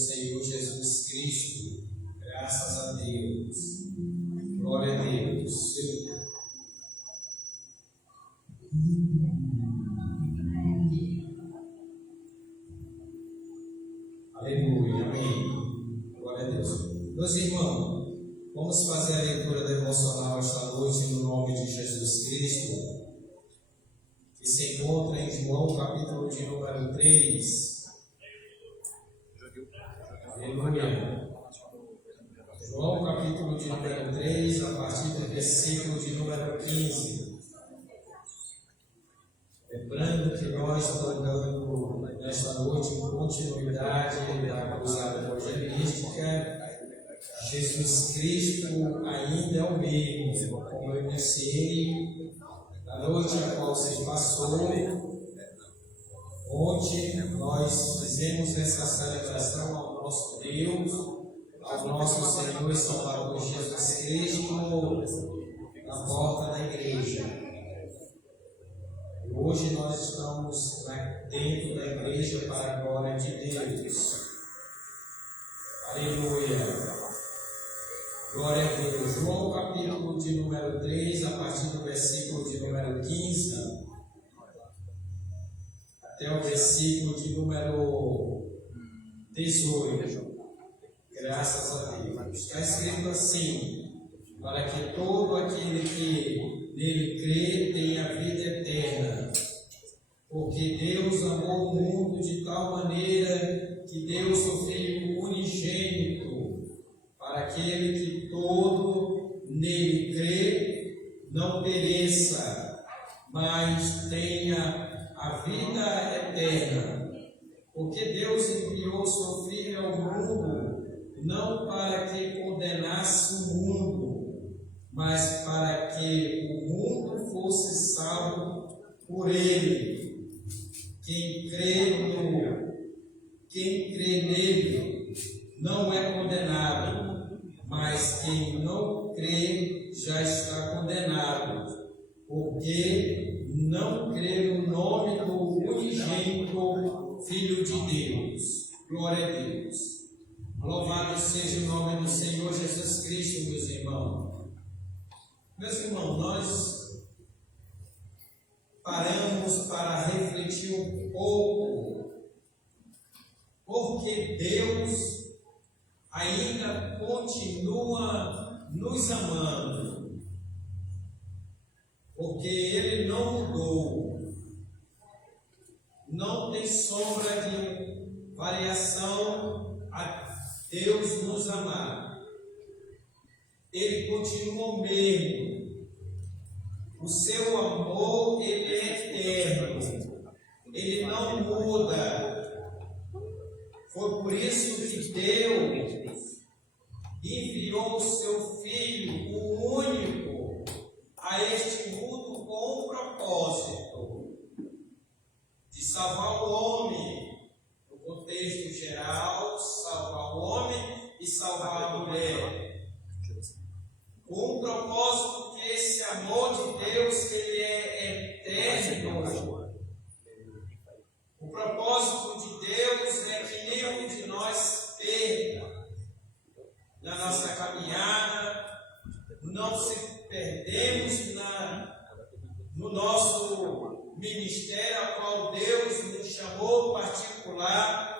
Senhor Jesus Cristo. Graças a Deus. Glória a Deus. Aleluia. Amém. Glória a Deus. Meus irmãos, vamos fazer a leitura devocional esta noite no nome de Jesus Cristo, que se encontra em João, capítulo de número 3. Aleluia. João, capítulo de número 3, a partir do versículo de número 15. Lembrando que nós estamos dando nesta noite em continuidade da cruzada evangelística. Jesus Cristo ainda é o mesmo, como eu iniciei na noite a qual se passou. Ontem nós fizemos essa celebração ao nosso Deus, ao nosso Senhor e Salvador Jesus Cristo, na porta da igreja. E hoje nós estamos dentro da igreja para a glória de Deus. Aleluia. Glória a Deus. João capítulo de número 3, a partir do versículo de número 15 até o versículo de número 18. Graças a Deus. Está escrito assim: para que todo aquele que nele crê tenha vida eterna. Porque Deus amou o mundo de tal maneira que deu o seu Filho unigênito, para aquele que todo nele crê não pereça, mas tenha a vida eterna. Porque Deus enviou o seu Filho ao mundo, não para que condenasse o mundo, mas para que o mundo fosse salvo por ele. Quem crê nele não é condenado, mas quem não crê já está condenado, porque não crê no nome do unigênito Filho de Deus. Glória a Deus. Louvado seja o nome do Senhor Jesus Cristo, meus irmãos. Meus irmãos, nós paramos para refletir um pouco, porque Deus ainda continua nos amando, porque Ele não mudou, não tem sombra de variação a Deus nos amar. Ele continua o mesmo. O seu amor, ele é eterno, ele não muda. Foi por isso que Deus enviou o seu Filho, o único, a este mundo com um propósito de salvar o homem, no contexto geral, salvar o homem e salvar a mulher. Com um propósito que esse amor de Deus, ele é eterno. O propósito de Deus é que nenhum de nós perca na nossa caminhada, não se perdemos no nosso ministério, a qual Deus nos chamou particular,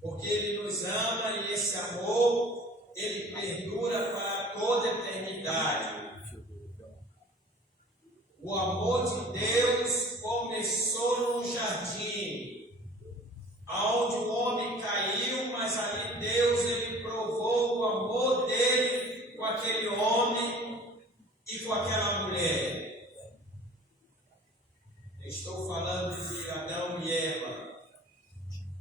porque Ele nos ama e esse amor ele perdura para toda a eternidade. O amor de Deus começou no jardim, aonde o homem caiu, mas ali Deus ele provou o amor dele com aquele homem e com aquela mulher. Estou falando de Adão e Eva,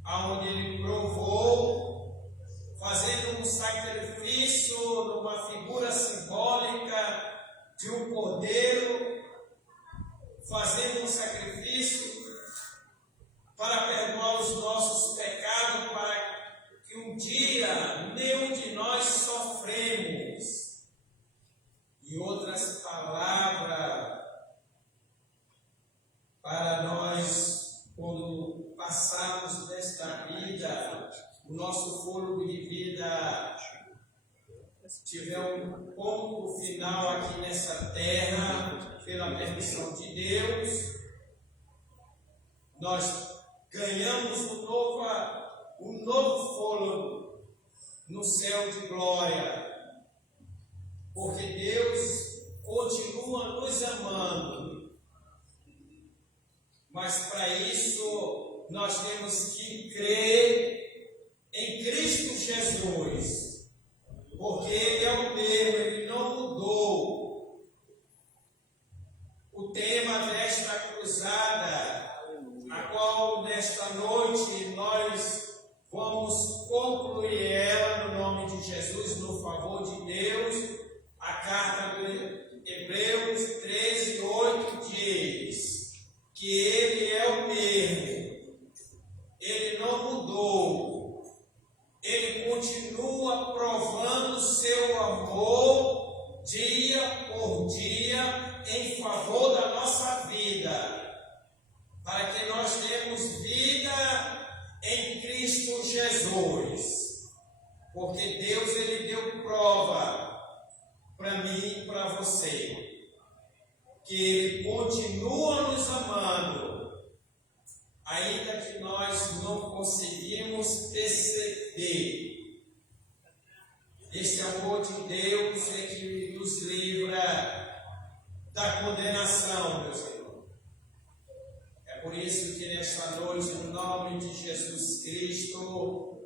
aonde ele provou, fazendo um sacrifício numa figura simbólica de um cordeiro, fazendo um sacrifício para perdoar os nossos pecados o nosso fôlego de vida tiver um ponto final aqui nessa terra, pela permissão de Deus, nós ganhamos um novo fôlego no céu de glória, porque Deus continua nos amando, mas para isso nós temos que crer em Cristo Jesus, porque Ele é o mesmo, Ele não mudou. O tema desta cruzada, a qual nesta noite nós vamos concluir ela no nome de Jesus, no favor de Deus, a carta de Hebreus 13:8 diz que Ele é o mesmo, Ele não mudou, Ele continua provando seu amor dia por dia em favor da nossa vida, para que nós tenhamos vida em Cristo Jesus, porque Deus Ele deu prova para mim e para você, que Ele continua nos amando, ainda que nós não conseguimos perceber. Este amor de Deus é que nos livra da condenação, meus irmãos. É por isso que nesta noite, no nome de Jesus Cristo,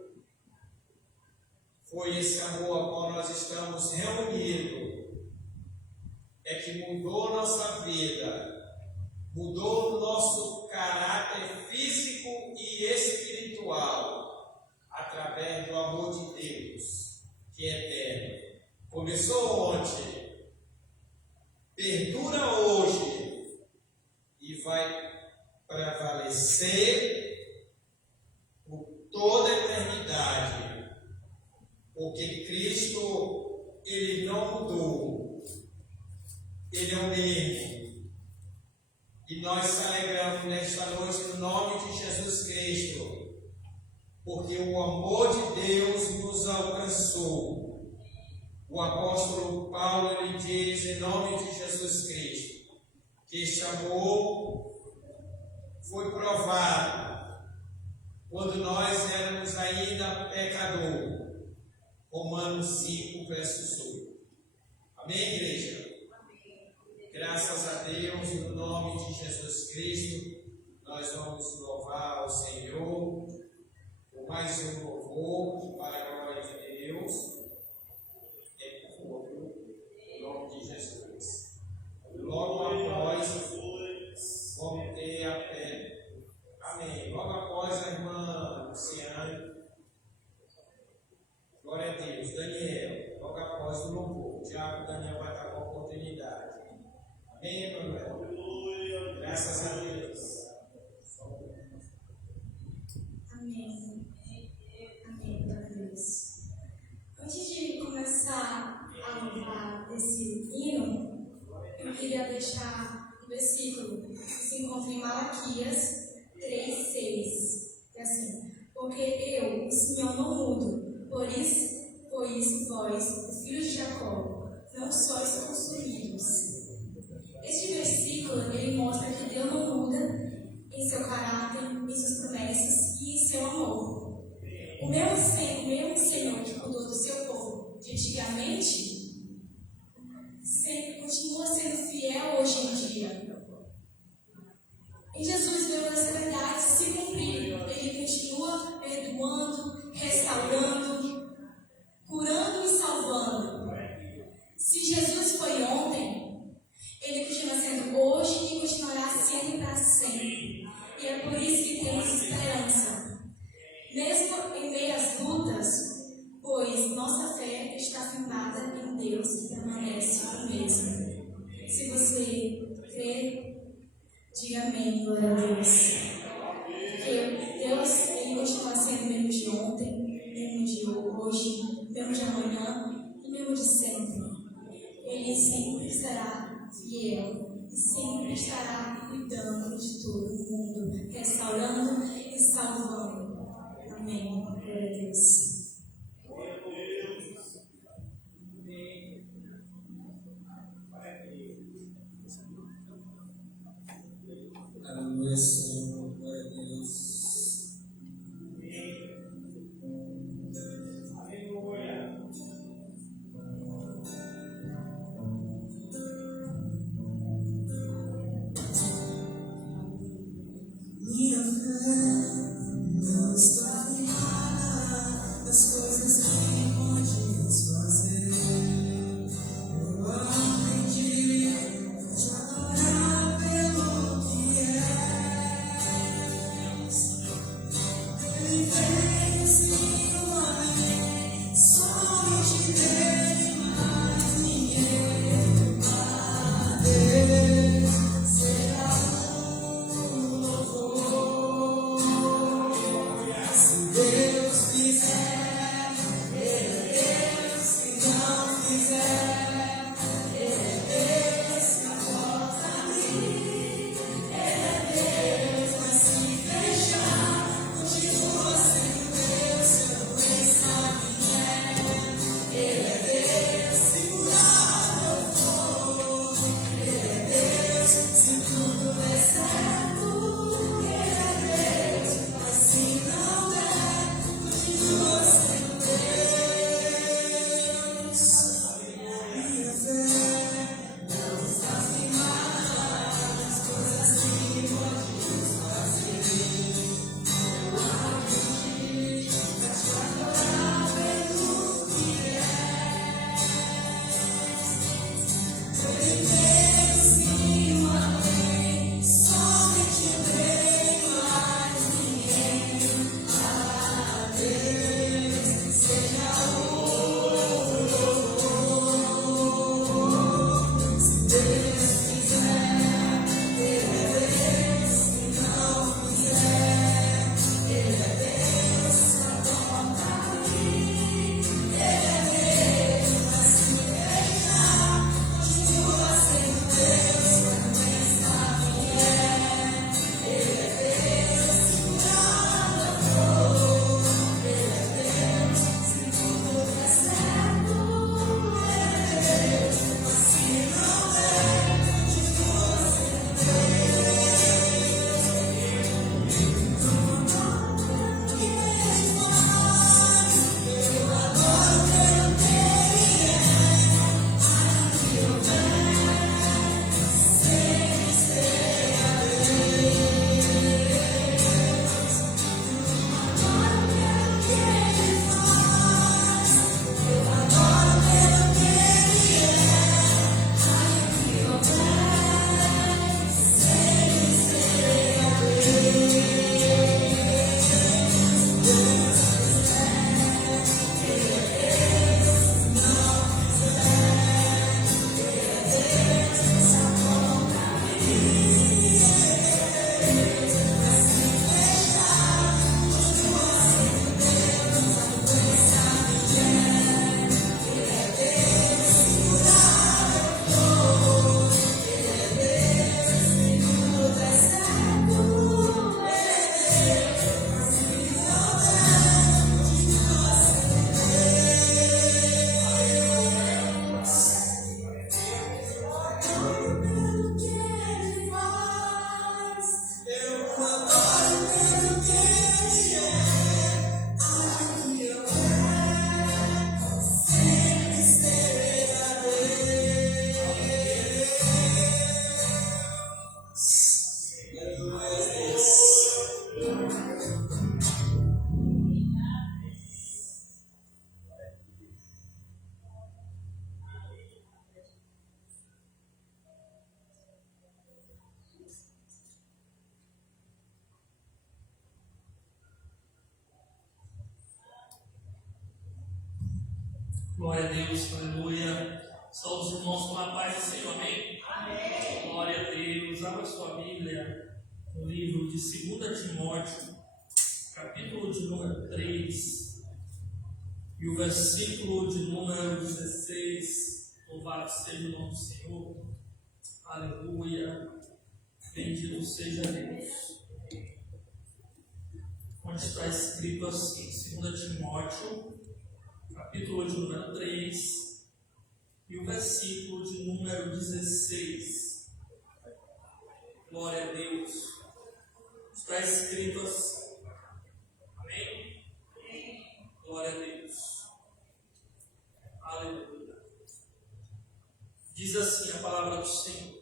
foi esse amor a qual nós estamos reunidos, é que mudou nossa vida, mudou o nosso caráter físico e espiritual, através do amor de Deus, que é eterno. Começou ontem, perdura hoje e vai prevalecer por toda a eternidade, porque Cristo, Ele não mudou, Ele é o mesmo. E nós nos alegramos nesta noite no nome de Jesus Cristo, porque o amor de Deus nos alcançou. O apóstolo Paulo, ele diz em nome de Jesus Cristo, que este amor foi provado quando nós éramos ainda pecadores. Romanos 5, versos 8. Amém, igreja? Amém. Graças a Deus, no nome de Jesus Cristo, nós vamos louvar ao Senhor por mais um louvor para a glória de Deus. Por favor, em nome de Jesus. Logo após, vamos ter a fé. Amém. Logo após a irmã Luciana. Glória a Deus. Daniel, logo após o louvor, o diabo Daniel vai dar uma oportunidade. Amém, Emanuel? Graças a Deus. Amém. Amém, glória a Deus. Antes de começar a louvar esse hino, eu queria deixar um versículo que se encontra em Malaquias 3:6. É assim: porque eu, o Senhor, não mudo. Por isso vós, os filhos de Jacó, não sois consumidos. Este versículo, ele mostra que Deus não muda em seu caráter, em suas promessas e em seu amor. O mesmo Senhor que cuidou do seu povo de antigamente, continua sendo fiel hoje em dia. Em Jesus veio essa verdade se cumprir. Ele continua perdoando, restaurando, curando e salvando. Se Jesus foi ontem, Ele continua sendo hoje e continuará sendo para sempre. E é por isso que temos esperança. Mesmo em meio às lutas, pois nossa fé está firmada em Deus e permanece o mesmo. Se você crê, diga amém, glória a Deus. Porque Deus, Ele continua sendo o mesmo de ontem, mesmo de hoje, mesmo de amanhã e mesmo de sempre. Ele sempre estará fiel e sempre estará cuidando de todo mundo, restaurando e salvando. Amém. Glória a Deus. Aleluia, Senhor. Glória a Deus. Minha fé não está firmada nas coisas que podes fazer. Eu aprendi a te adorar pelo que és. Ele veio assim uma vez, somente dele, mais ninguém. A Deus será o louvor. Se Deus fizer, Ele é Deus. Se não fizer, Ele é Deus. Se a porta abrir, Ele é Deus. Mas se fechar, continua sendo Deus. Se eu não pensar quem é, Ele é Deus. Se curar eu for, Ele é Deus. Se tudo der certo, Ele é Deus. Mas se não der, continua sendo Deus. Minha fé não está firmada nas coisas que podes fazer. Eu aprendi a te adorar pelo que és. Ele veio sim uma vez, somente dele, mais ninguém. A Deus seja o louvor. Se Deus fizer, Ele é Deus. Se não fizer, Ele é Deus. Se a porta abrir, Ele é Deus. Mas se fechar, continua sendo Deus. Quando pensar quem é, Ele é Deus. Se curar eu for, Ele é Deus. Se tudo der certo, Ele é Deus. Mas se não der, continua sendo Deus. Eu adoro pelo que Ele é. Aqui eu venho, sempre serei a Deus. Adoro pelo que Ele faz. Eu adoro pelo que Ele é. Aqui eu venho, sempre serei a Deus. Glória a Deus, aleluia. Só os irmãos com a paz do Senhor, amém? Amém. Glória a Deus. Abra sua Bíblia no livro de 2 Timóteo, capítulo de número 3, e o versículo de número 16. Louvado seja o nome do Senhor. Aleluia. Bendito seja Deus. onde está escrito assim, 2 Timóteo, capítulo de número 3, e o versículo de número 16. Glória a Deus. Está escrito assim. Amém? Glória a Deus. Aleluia. Diz assim a palavra do Senhor: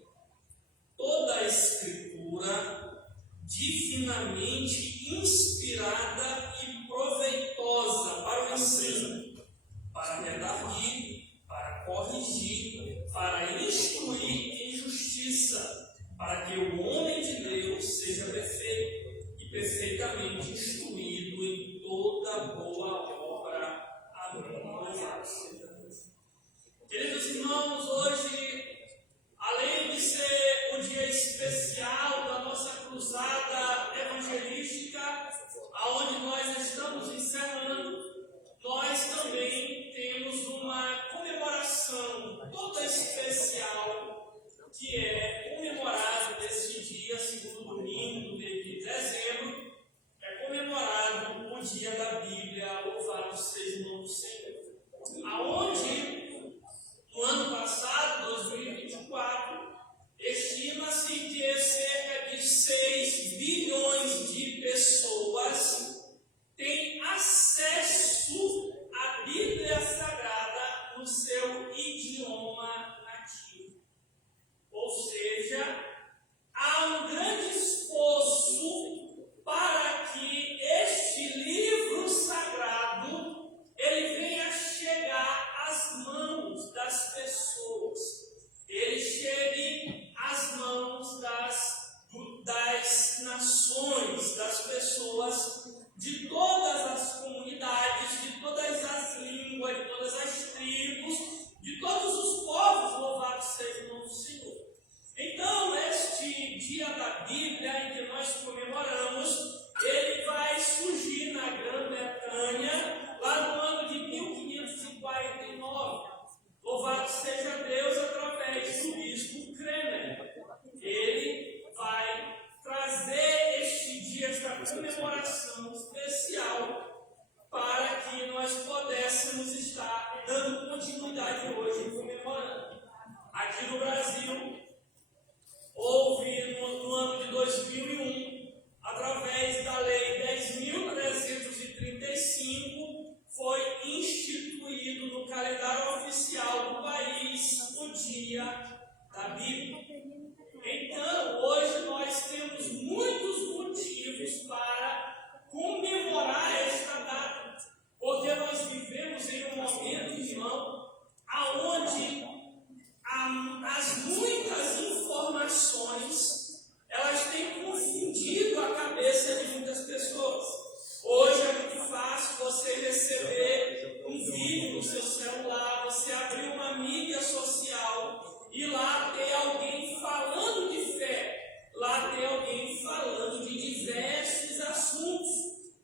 toda a Escritura, divinamente inspirada e proveitosa para o ensino, para redarguir, para corrigir, para instruir em justiça, para que o homem de Deus seja perfeito e perfeitamente instruído em toda boa obra. Amém. Louvado seja Deus. Queridos irmãos, hoje, além de ser um dia especial da nossa cruzada evangelística, aonde nós estamos encerrando, nós também temos uma comemoração toda especial, que é comemorado nesse dia, segundo domingo de dezembro, é comemorado o dia da Bíblia, louvado seja o nome do Senhor. Aonde, no ano passado, 2024, estima-se que cerca de 6 bilhões de pessoas têm acesso à Bíblia Sagrada no seu idioma nativo. Ou seja, há um grande esforço para que este livro sagrado ele venha chegar às mãos das pessoas, ele chegue às mãos das nações, das pessoas de todas as comunidades, de todas as línguas, de todas as tribos, de todos os povos, louvado seja o nome do Senhor. Então, este dia da Bíblia em que nós comemoramos, ele vai surgir na Grã-Bretanha, lá no ano de 1549. Louvado seja Deus através do bispo Kremer. Ele vai trazer este dia, esta comemoração especial, para que nós pudéssemos estar dando continuidade hoje, comemorando. Aqui no Brasil, houve no ano de 2001, através da Lei 10.335, foi instituído no calendário oficial do país o Dia da Bíblia. Então, hoje nós temos muitos motivos para comemorar esta data, porque nós vivemos em um momento, irmão, aonde as muitas informações elas têm confundido a cabeça de muitas pessoas. Hoje é muito fácil você receber um vídeo no seu celular, você abrir uma mídia social e lá ter alguém falando de fé, lá ter alguém falando de diversos assuntos.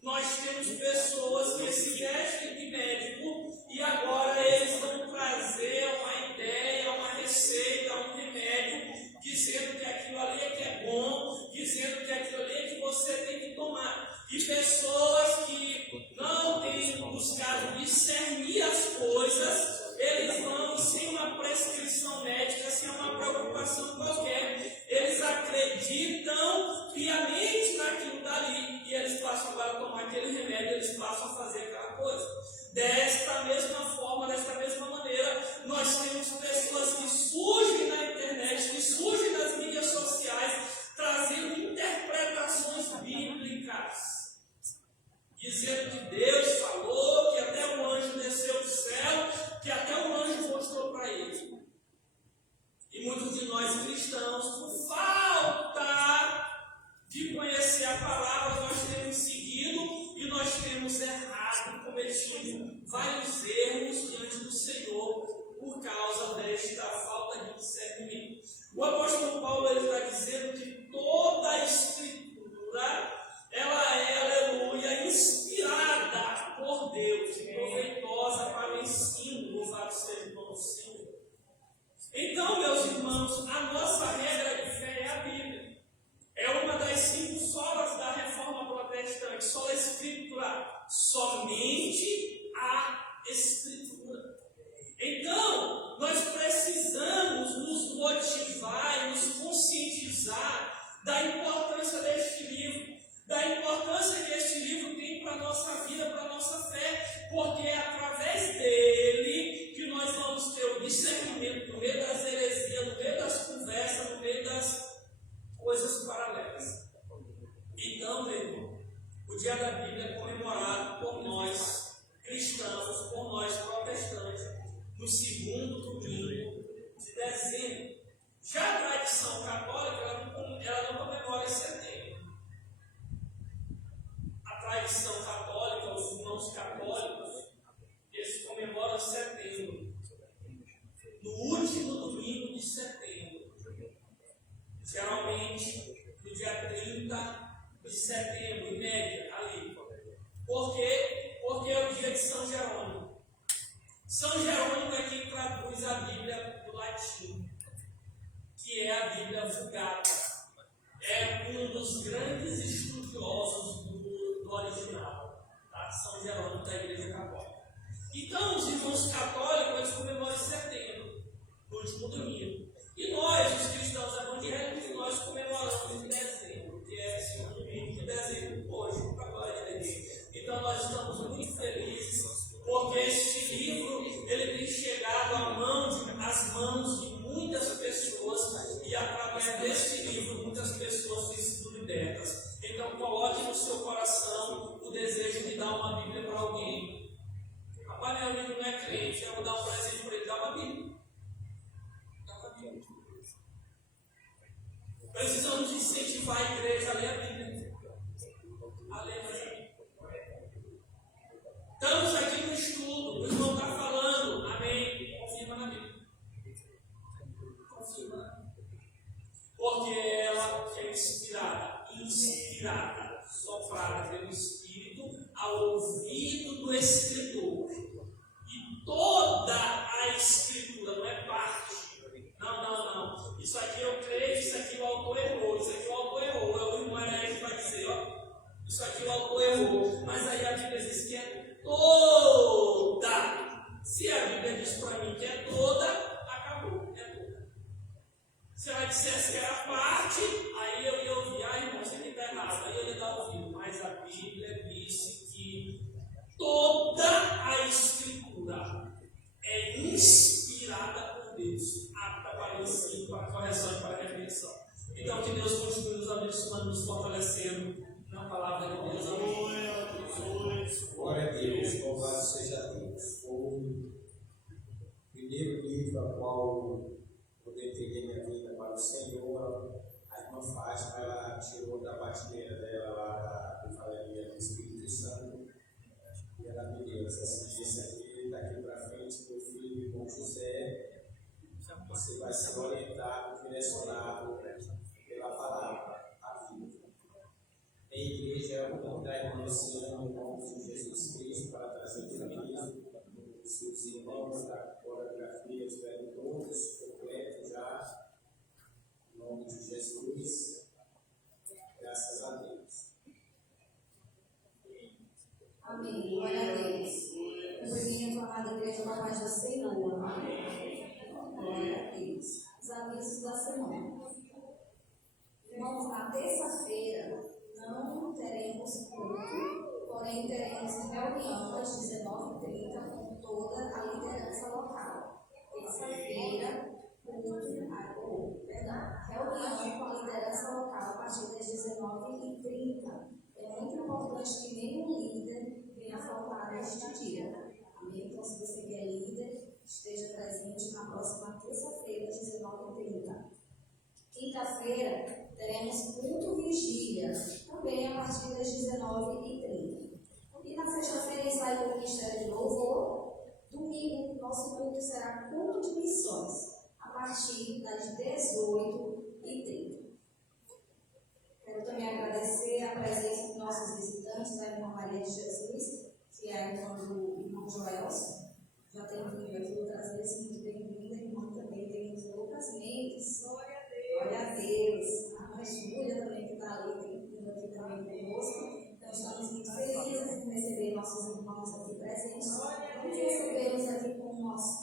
Nós temos pessoas que se vestem de médico e agora eles vão trazer uma ideia, uma receita, um remédio, dizendo que aquilo ali é que é bom, dizendo que aquilo ali é que você tem que tomar. E pessoas que não têm buscado discernir as coisas, eles vão sem uma prescrição médica, sem uma preocupação qualquer, eles acreditam piamente naquilo dali e eles passam agora a tomar aquele remédio, eles passam a fazer aquela coisa. Desta mesma forma, desta mesma maneira, nós temos pessoas que surgem na internet, que surgem nas mídias sociais, trazendo interpretações bíblicas, dizendo que Deus falou, que até um anjo desceu do céu, que até um anjo mostrou para ele. E muitos de nós cristãos, por falta de conhecer a palavra, nós temos seguido e nós temos errado, cometido vários erros diante do Senhor por causa desta falta de discernimento. O apóstolo Paulo ele está dizendo que toda a Escritura ela é, aleluia, inspirada por Deus e proveitosa para o ensino, louvado seja o nome do Senhor. Então, meus irmãos, a nossa regra de fé é a Bíblia. É uma das 5 solas da Reforma Protestante, sola escrita São Jerônimo. São Jerônimo é quem traduz a Bíblia do latim, que é a Bíblia Vulgata. É um dos grandes estudiosos do original, tá? São Jerônimo da Igreja Católica. Então, os irmãos católicos eles comemoram em setembro, no último domingo. E nós, os cristãos evangélicos, nós comemoramos em dezembro, que é o segundo domingo de dezembro, hoje, para a glória de Deus. Então, nós estamos muito felizes, porque este livro ele tem chegado às mãos de muitas pessoas, e através deste livro, muitas pessoas têm sido libertas. Então, coloque no seu coração o desejo de dar uma Bíblia para alguém. Rapaz, meu amigo não é crente, eu vou dar um presente para ele, dá uma Bíblia. Precisamos incentivar a igreja a ler a Bíblia. A ler a Bíblia. Estamos aqui no estudo, o irmão está falando, amém? Confirma na Bíblia. Confirma. Porque ela é inspirada, soprada pelo Espírito ao ouvido do Escritor. E toda a Escritura, não é parte. Não. Isso aqui eu creio, isso aqui o autor errou, isso aqui o autor errou. O irmão Araújo vai dizer, ó, isso aqui o autor errou. Mas aí a Bíblia diz que é toda. Se a Bíblia diz para mim que é toda, acabou, é toda. Se ela dissesse que era parte, aí eu ia ouvir, irmão, isso aqui está errado, aí eu ia dar ouvido. Mas a Bíblia disse que toda a Escritura é inspirada por Deus, apta para o ensino, para a correção e para a repreensão. Então, que Deus continue nos abençoando, nos fortalecendo na palavra de Deus. Amém. Glória a Deus, louvado seja Deus. Foi o primeiro livro a qual eu dediquei minha vida para o Senhor. A irmã Fátima, ela tirou da prateleira dela lá da Livraria do Espírito Santo. E ela me deu esse aqui, daqui para frente, meu filho, irmão José. Você vai ser orientado, direcionado pela palavra, a vida. A igreja é o nome da irmã Luciana, no nome de Jesus Cristo, para trazer família. Os seus irmãos da coreografia estiveram todos completos já, em nome de Jesus. Graças a Deus. Amém. Glória a Deus. Eu venho falar da igreja da paz do Senhor. Glória a Deus. Os avisos da semana. Irmãos, na terça-feira não teremos culto, porém teremos reunião às 19h30 com toda a liderança local. Terça-feira, reunião com a liderança local a partir das 19h30. É muito importante que nenhum líder venha faltar neste dia. Amém? Então, se você é líder, esteja presente na próxima terça-feira, às 19h30. Quinta-feira, teremos culto vigília, também a partir das 19h30. E na sexta-feira, sai do Ministério de Louvor. Domingo, nosso culto será culto de missões, a partir das 18h30. Quero também agradecer a presença dos nossos visitantes, da irmã Maria de Jesus, que é a irmã do irmão Joelson. Já tem vindo aqui outras vezes, muito bem-vinda. A irmã também tem os outras mentes. Glória a Deus. A irmã Júlia também, que está ali, tem vindo aqui também conosco. Então, estamos muito felizes em receber nossos irmãos aqui presentes. Vamos recebê-los aqui com o nosso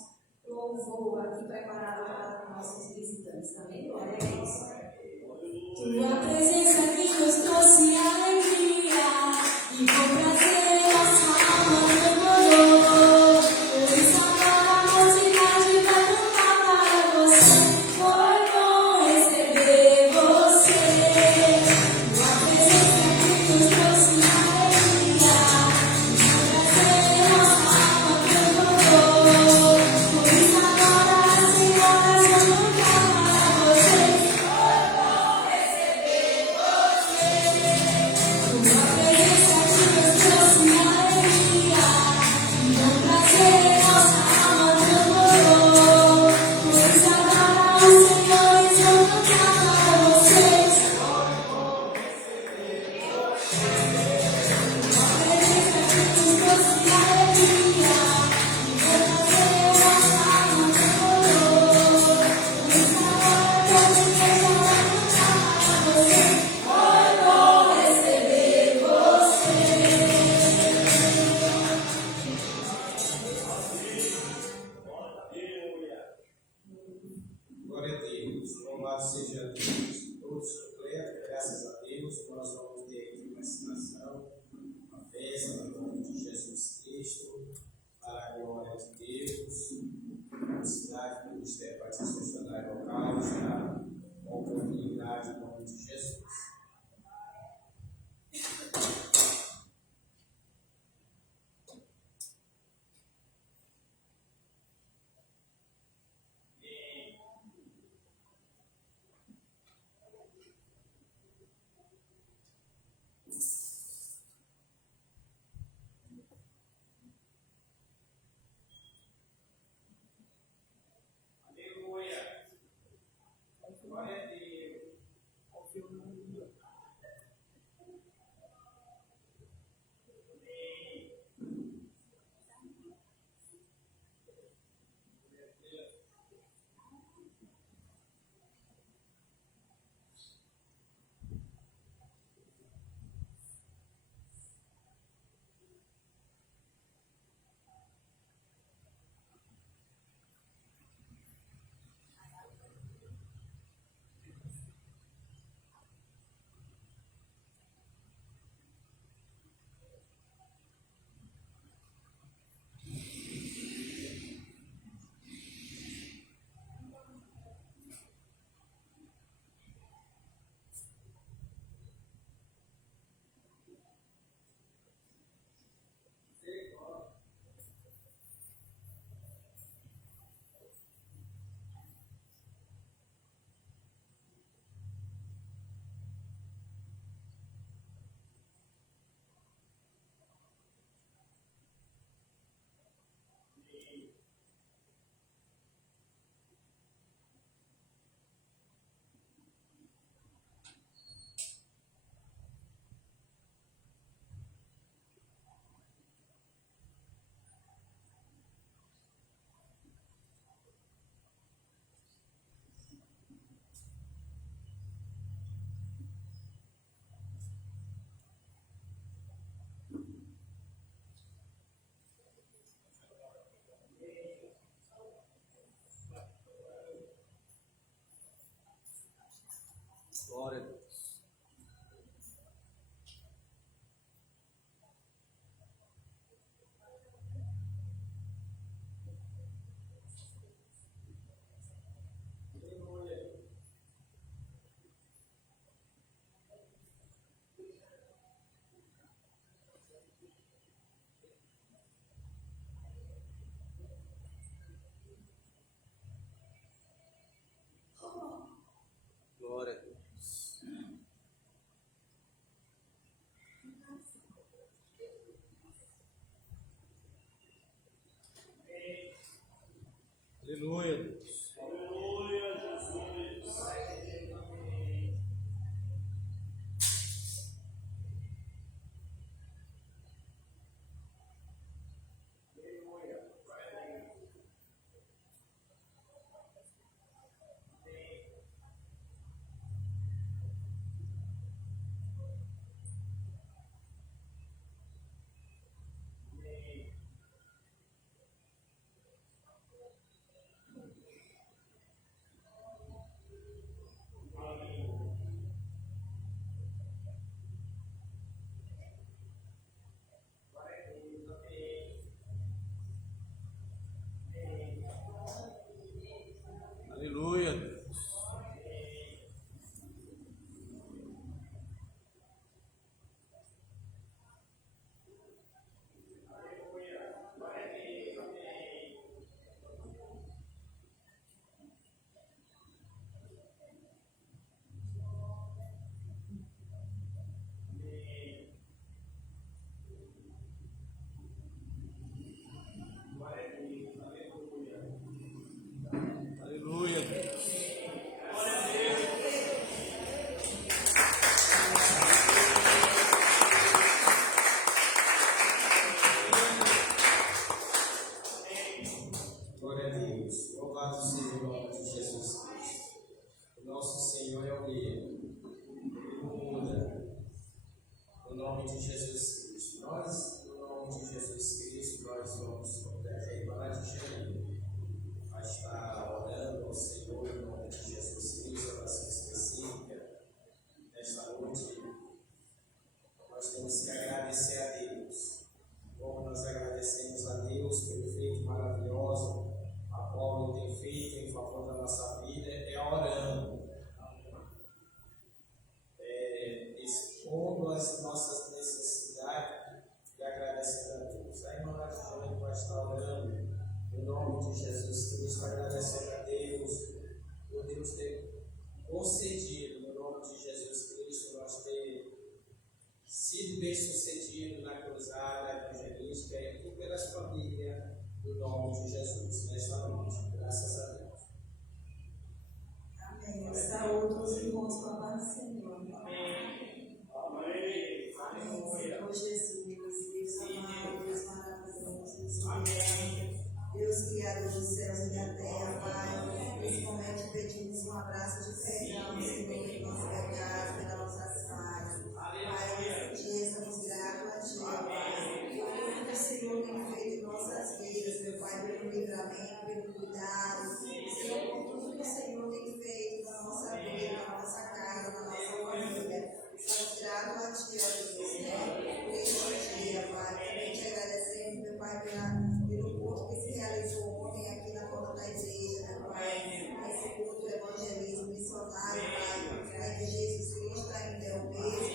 louvor aqui preparado para nossos visitantes também. Glória a Deus. Tua presença que nos trouxe alegria e com prazer nossa alma demorou. Por isso agora a mocidade vai cantar para você. Foi bom receber você. Tua presença que nos trouxe alegria e com prazer nossa alma Glória a Deus. Glória a Deus. Aleluia, Deus. Aleluia, Deus. Aleluia, Deus. Glória a Deus. Louvado seja o nome de Jesus Cristo. O nosso Senhor é o mesmo. Ele não muda. No nome de Jesus Cristo. Nós, no nome de Jesus Cristo, nós vamos parar de Jerusalém. Vai estar orando ao Senhor em nome de Jesus Cristo, oração específica. Nesta noite, nós temos que agradecer a Deus. Como nós agradecemos a Deus pelo feito maravilhoso a qual Ele tem feito em favor da nossa vida, é orando, expondo as nossas necessidades e agradecendo a Deus. A irmã Nath também vai estar orando em nome de Jesus Cristo, agradecendo a Deus por Deus ter concedido, no nome de Jesus Cristo, nós ter sido bem-sucedido na cruzada evangelística e pelas famílias, no nome de Jesus, nesta noite. Graças a Deus. Amém. Saúde os irmãos com a paz do Senhor. Amém. Senhor Jesus, Deus amado, Deus maravilhoso, Deus soberano, Deus criador dos céus e da terra, Pai. Nesse momento pedimos um abraço de perdão, Senhor, pelos nossos pecados, pelas nossas falhas. Pai, nesse dia estamos gratos a Ti, Pai. Por o Senhor tem feito em nossas vidas, meu Pai, pelo livramento, pelo cuidado. Senhor, por tudo que o Senhor tem feito na nossa vida, na nossa casa, na nossa família. Estamos gratos a Ti, ó Deus, né? Por este dia, Pai. Também te agradecemos, meu Pai, pelo culto que se realizou ontem aqui na porta da igreja, meu Pai. Esse culto do evangelismo missionário, Pai. Pai, que Jesus Cristo está interrompendo.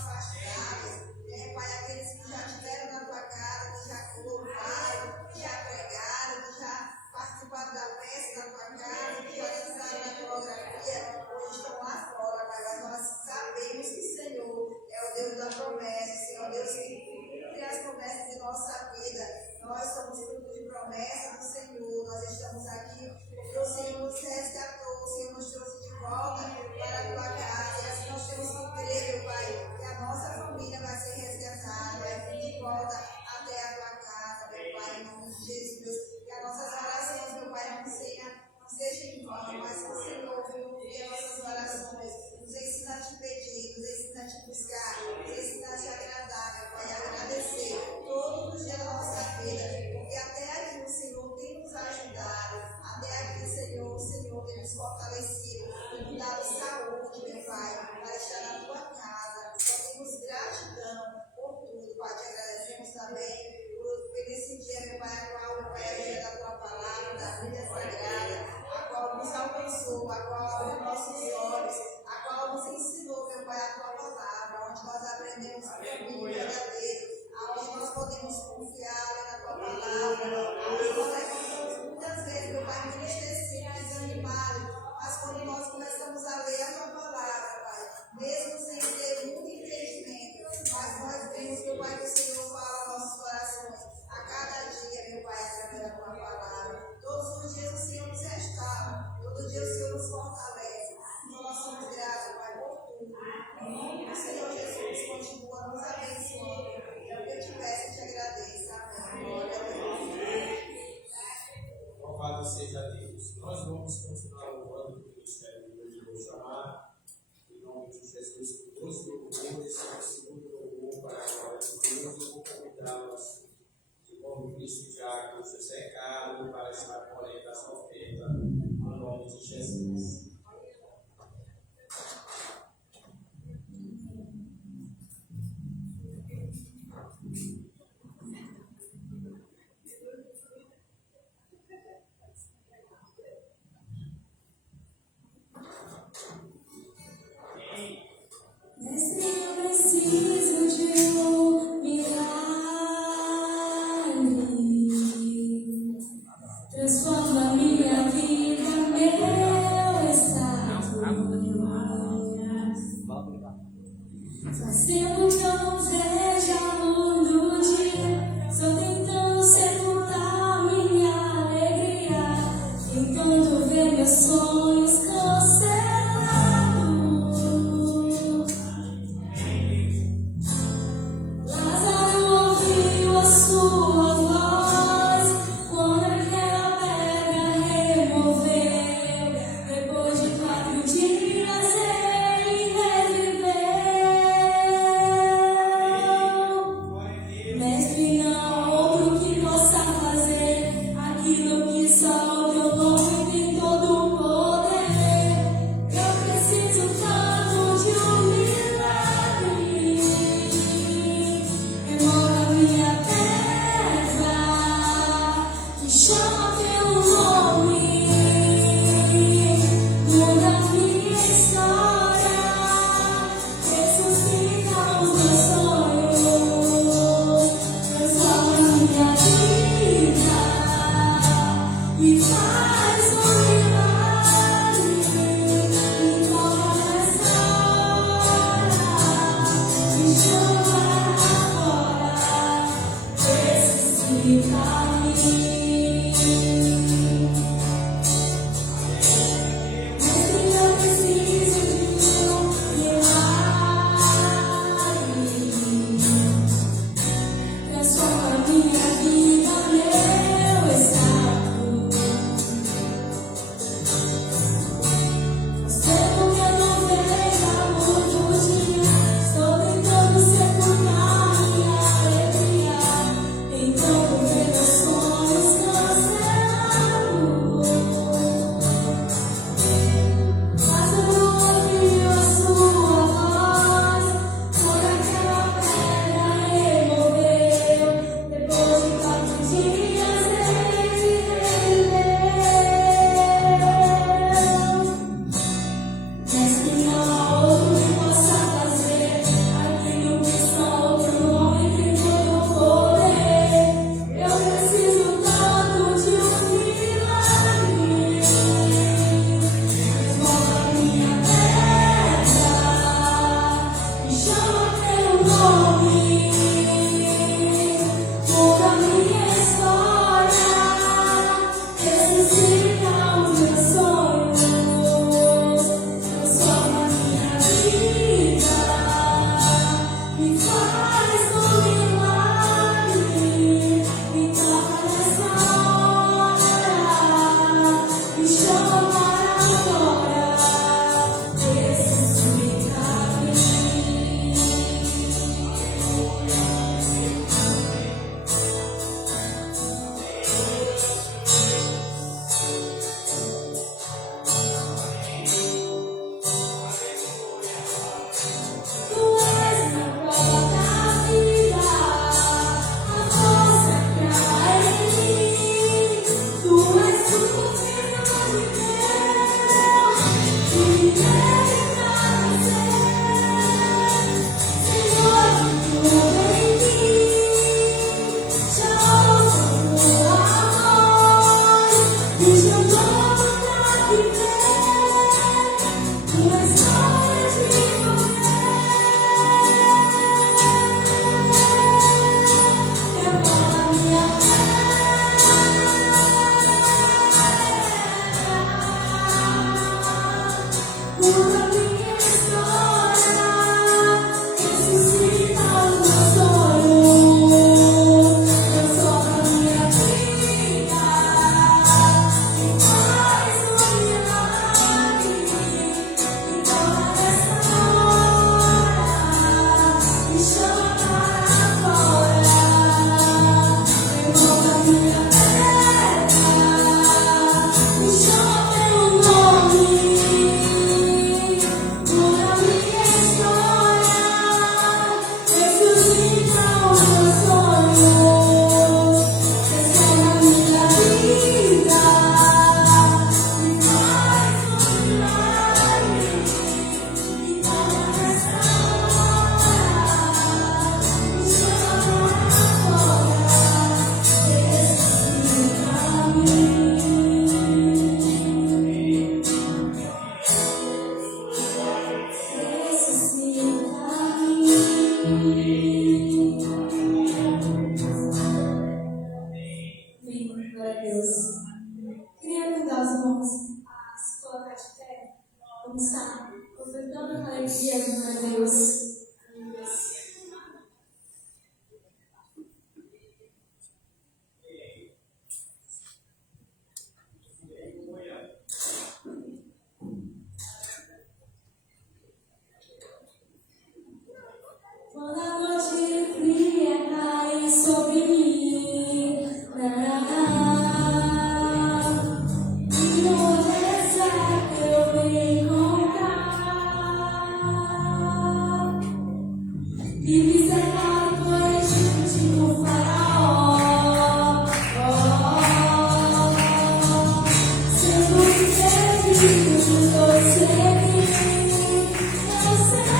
afastadas. Pai, aqueles que já estiveram na tua casa, que já louvaram, que já pregaram, que já participaram da festa da tua casa, que já dançaram na coreografia, hoje estão lá fora, Pai. Mas nós sabemos que o Senhor é o Deus da promessa, o Senhor é o Deus que cumpre as promessas de nossa vida. Nós somos fruto de promessa do Senhor. Nós estamos aqui porque o Senhor nos resgatou, o Senhor nos trouxe de volta para a tua casa. E assim nós temos que crer, meu Pai, que a nossa família vai ser resgatada, vai vir de volta até a tua casa, meu Pai, em nome de Jesus. Que as nossas orações, meu Pai, não sejam em vão, mas que o Senhor venha ouvir as nossas orações. Nos ensina a te pedir, nos ensina a te buscar, nos ensina a te agradar, meu Pai, a agradecer todos os dias da nossa vida, porque até aqui o Senhor tem nos ajudado, até aqui, Senhor, o Senhor tem nos fortalecido, tem nos dado saúde, meu Pai, para estar na tua casa. Nós temos gratidão por tudo, Pai, te agradecemos também por esse dia, meu Pai, a qual, meu Pai, é o dia da tua palavra, da Bíblia Sagrada, a qual nos alcançou, a qual abriu nossos olhos, a qual nos ensinou, meu Pai, a tua palavra, onde nós aprendemos o caminho verdadeiro, aonde nós podemos confiar na tua palavra, aonde nós estamos muitas vezes, meu Pai, entristecidos, desanimados, mas quando nós começamos a ler a tua palavra, Pai, mesmo sem ter muito entendimento, mas nós vemos, meu Pai, que o Senhor fala aos nossos corações a cada dia, meu Pai, através da tua palavra. Todos os dias o Senhor nos restaura, todo dia o Senhor nos fortalece. Então nós somos gratos, Pai, por tudo. Em nome do Senhor Jesus, continua nos abençoando. É o que eu te peço e te agradeço. Amém. Glória a Deus. Louvado seja Deus. Nós vamos continuar louvando o ministério de hoje, vou chamar, em nome de Jesus, por 2 louvores, o segundo louvor para a glória de Deus. Eu vou convidá-los de como Cristo já com José Carlos para estar colhendo essa oferta, no nome de Jesus. Mestre, eu preciso de um milagre. Transforma minha vida, meu estado. Fazendo que eu não veja a luz do dia. Só tentando sepultar minha alegria. Tentando ver meus sonhos cancelados. Lázaro ouviu a sua voz quando aquela pedra removeu. Depois de 4 dias ele reviveu. Amém. Glória a Deus. Queria convidar os irmãos a se colocar de pé. Vamos estar ofertando a alegria, glória a Deus. Quando a noite fria cai sobre mim, e no deserto eu me encontrar, e me cercar por Egito no faraó, sendo perdido de todos eles, eu sei.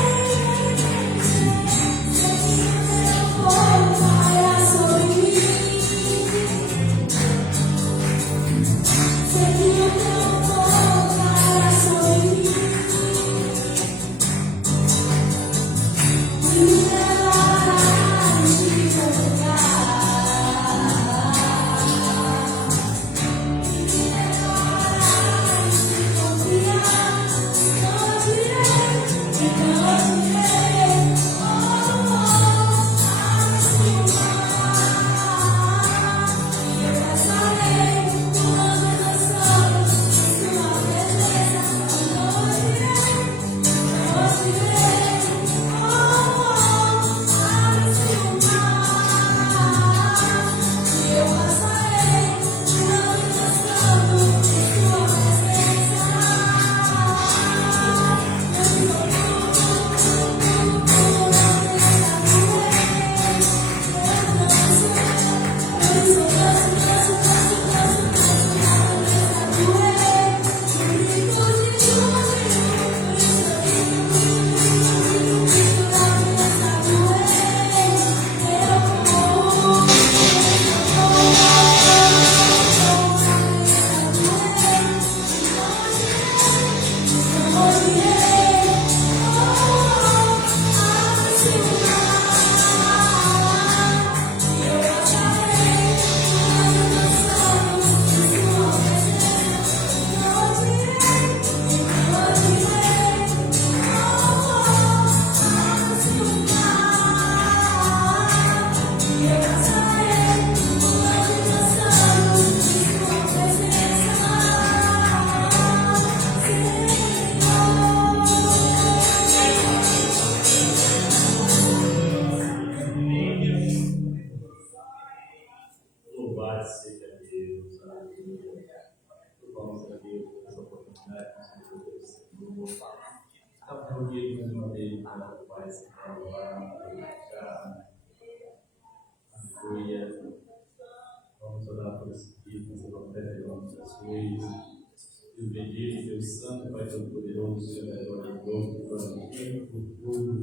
Louvado seja Deus, aleluia. Louvamos a Deus por essa oportunidade que nos deu, Senhor. Estamos reunidos mais uma vez para o Pai Central, aleluia. Vamos orar por esse dia, fazer uma oferta das coisas. Deus bendito, Deus Santo, Pai Todo-Poderoso, Senhor da glória e globo, por tudo.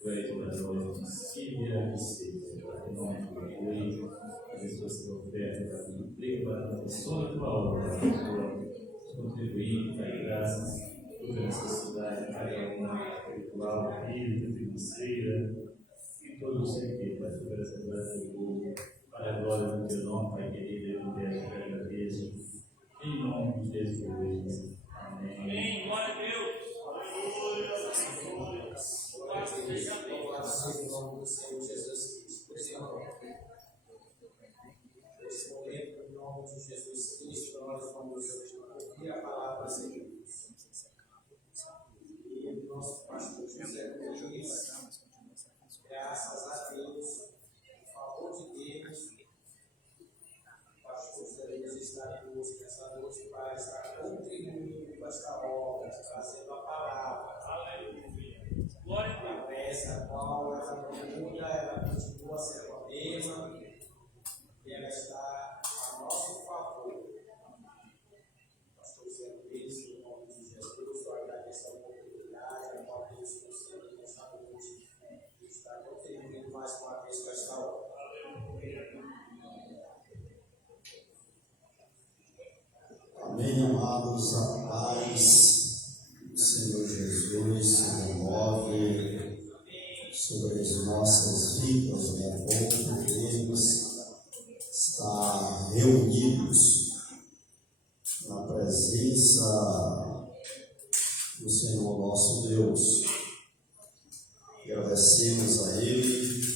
Tu és glorioso, Síria e Senhor, em nome de Jesus. Abençoa essa oferta para cumprir, para a pessoa da tua obra, para contribuir, Pai, graças toda a necessidade, Pai, espiritual, física, financeira, e todo o ser, Pai, sobre essa graça para a glória do teu nome, Pai querido, eu peço e agradeço, em nome de Jesus. Amém. Amém. Glória a Deus. Em nome do Senhor Jesus Cristo. Por exemplo, nesse momento, em nome de Jesus Cristo, nós vamos ouvir a palavra de Deus. E o nosso pastor José diz, graças a Deus, por favor de Deus, o pastor José está conosco nessa noite para estar contribuindo com esta obra, trazendo a palavra. Glória a Deus. Essa qual ela não muda, ela continua sendo a mesma e ela está a nosso favor. Pastor Zé Luiz, em nome de Jesus, eu agradeço a oportunidade, a qual Deus concede nessa noite e está contribuindo mais uma vez com esta obra. Amém, amados, a paz do Senhor Jesus se remove sobre as nossas nossas vidas, né? Como podemos estar reunidos na presença do Senhor nosso Deus. Agradecemos a Ele,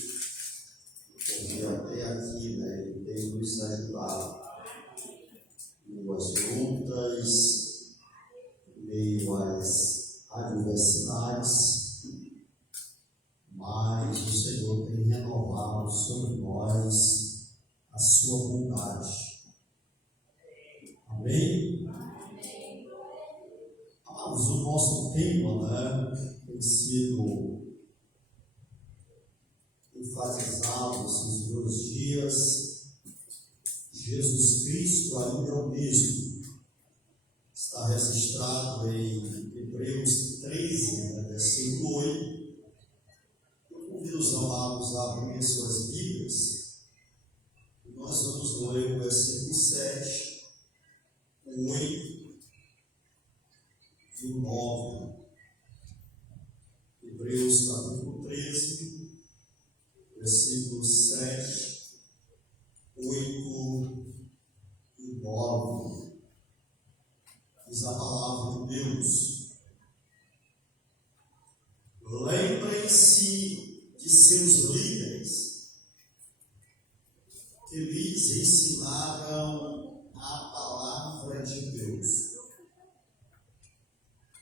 porque até aqui, né, Ele tem nos ajudado em meio às lutas, em meio às adversidades, mas o Senhor tem renovado sobre nós a sua vontade. Amém? Amados, o nosso tema, né, tem sido enfatizado esses 2 dias. Jesus Cristo ainda é o mesmo. Está registrado em Hebreus 13, né, versículo 8. Eu convido os amados a abrir suas Bíblias. E nós vamos ler o versículo 7, o 8 e o 9. Hebreus capítulo 13, versículos 7, 8 e 9. Diz a palavra de Deus: lembrem-se de seus líderes, que lhes ensinaram a palavra de Deus.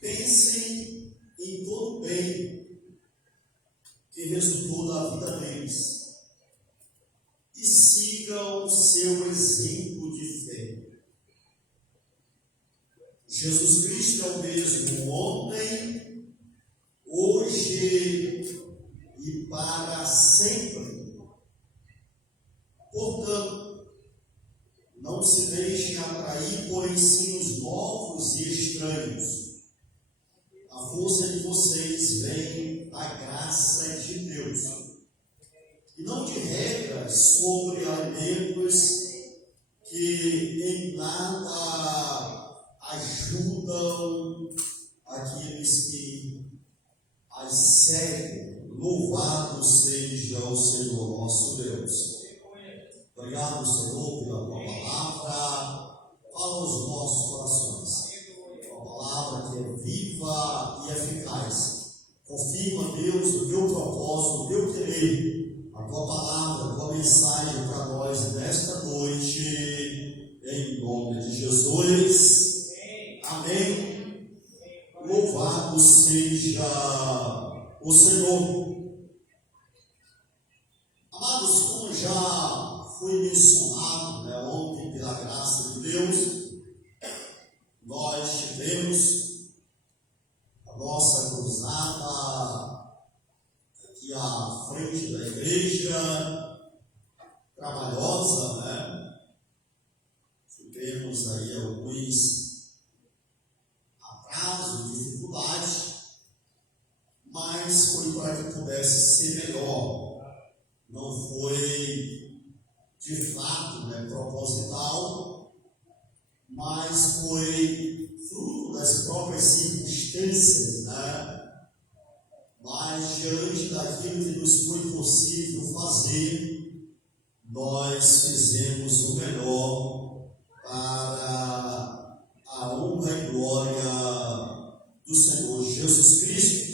Pensem em todo o bem que resultou da vida deles e sigam seu exemplo de fé. Jesus Cristo é o mesmo ontem, hoje e para sempre. Portanto, não se deixem atrair por ensinos novos e estranhos. A força de vocês vem da graça de Deus, e não de regras sobre alimentos que em nada ajudam aqueles que as seguem. Louvado seja o Senhor nosso Deus. Obrigado, Senhor, pela tua palavra. Fala aos nossos corações. Uma palavra que é viva e eficaz. Confirma, Deus, o teu propósito, o teu querer, a tua palavra, a tua mensagem para nós nesta noite, em nome de Jesus. Amém. Louvado seja o Senhor. Amados, como já foi mencionado, né, ontem, pela graça de Deus, nós tivemos a nossa cruzada aqui à frente da igreja, trabalhosa, né? Tivemos aí alguns atrasos, dificuldades, mas foi para que pudesse ser melhor. Não foi de fato, né, proposital, mas foi fruto das próprias circunstâncias, né? Mas diante daquilo que nos foi possível fazer, nós fizemos o melhor para a honra e glória do Senhor Jesus Cristo.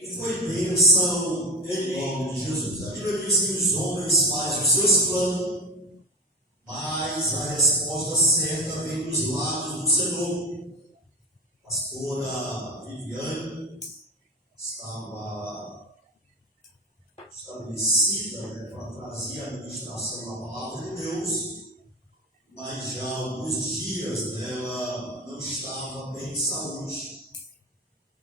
E foi bênção em nome de Jesus. A Bíblia diz que os homens fazem os seus planos, mas a resposta certa vem dos lábios do Senhor. A pastora Viviane estava estabelecida, né, para trazer a administração da palavra de Deus, mas já há alguns dias ela não estava bem de saúde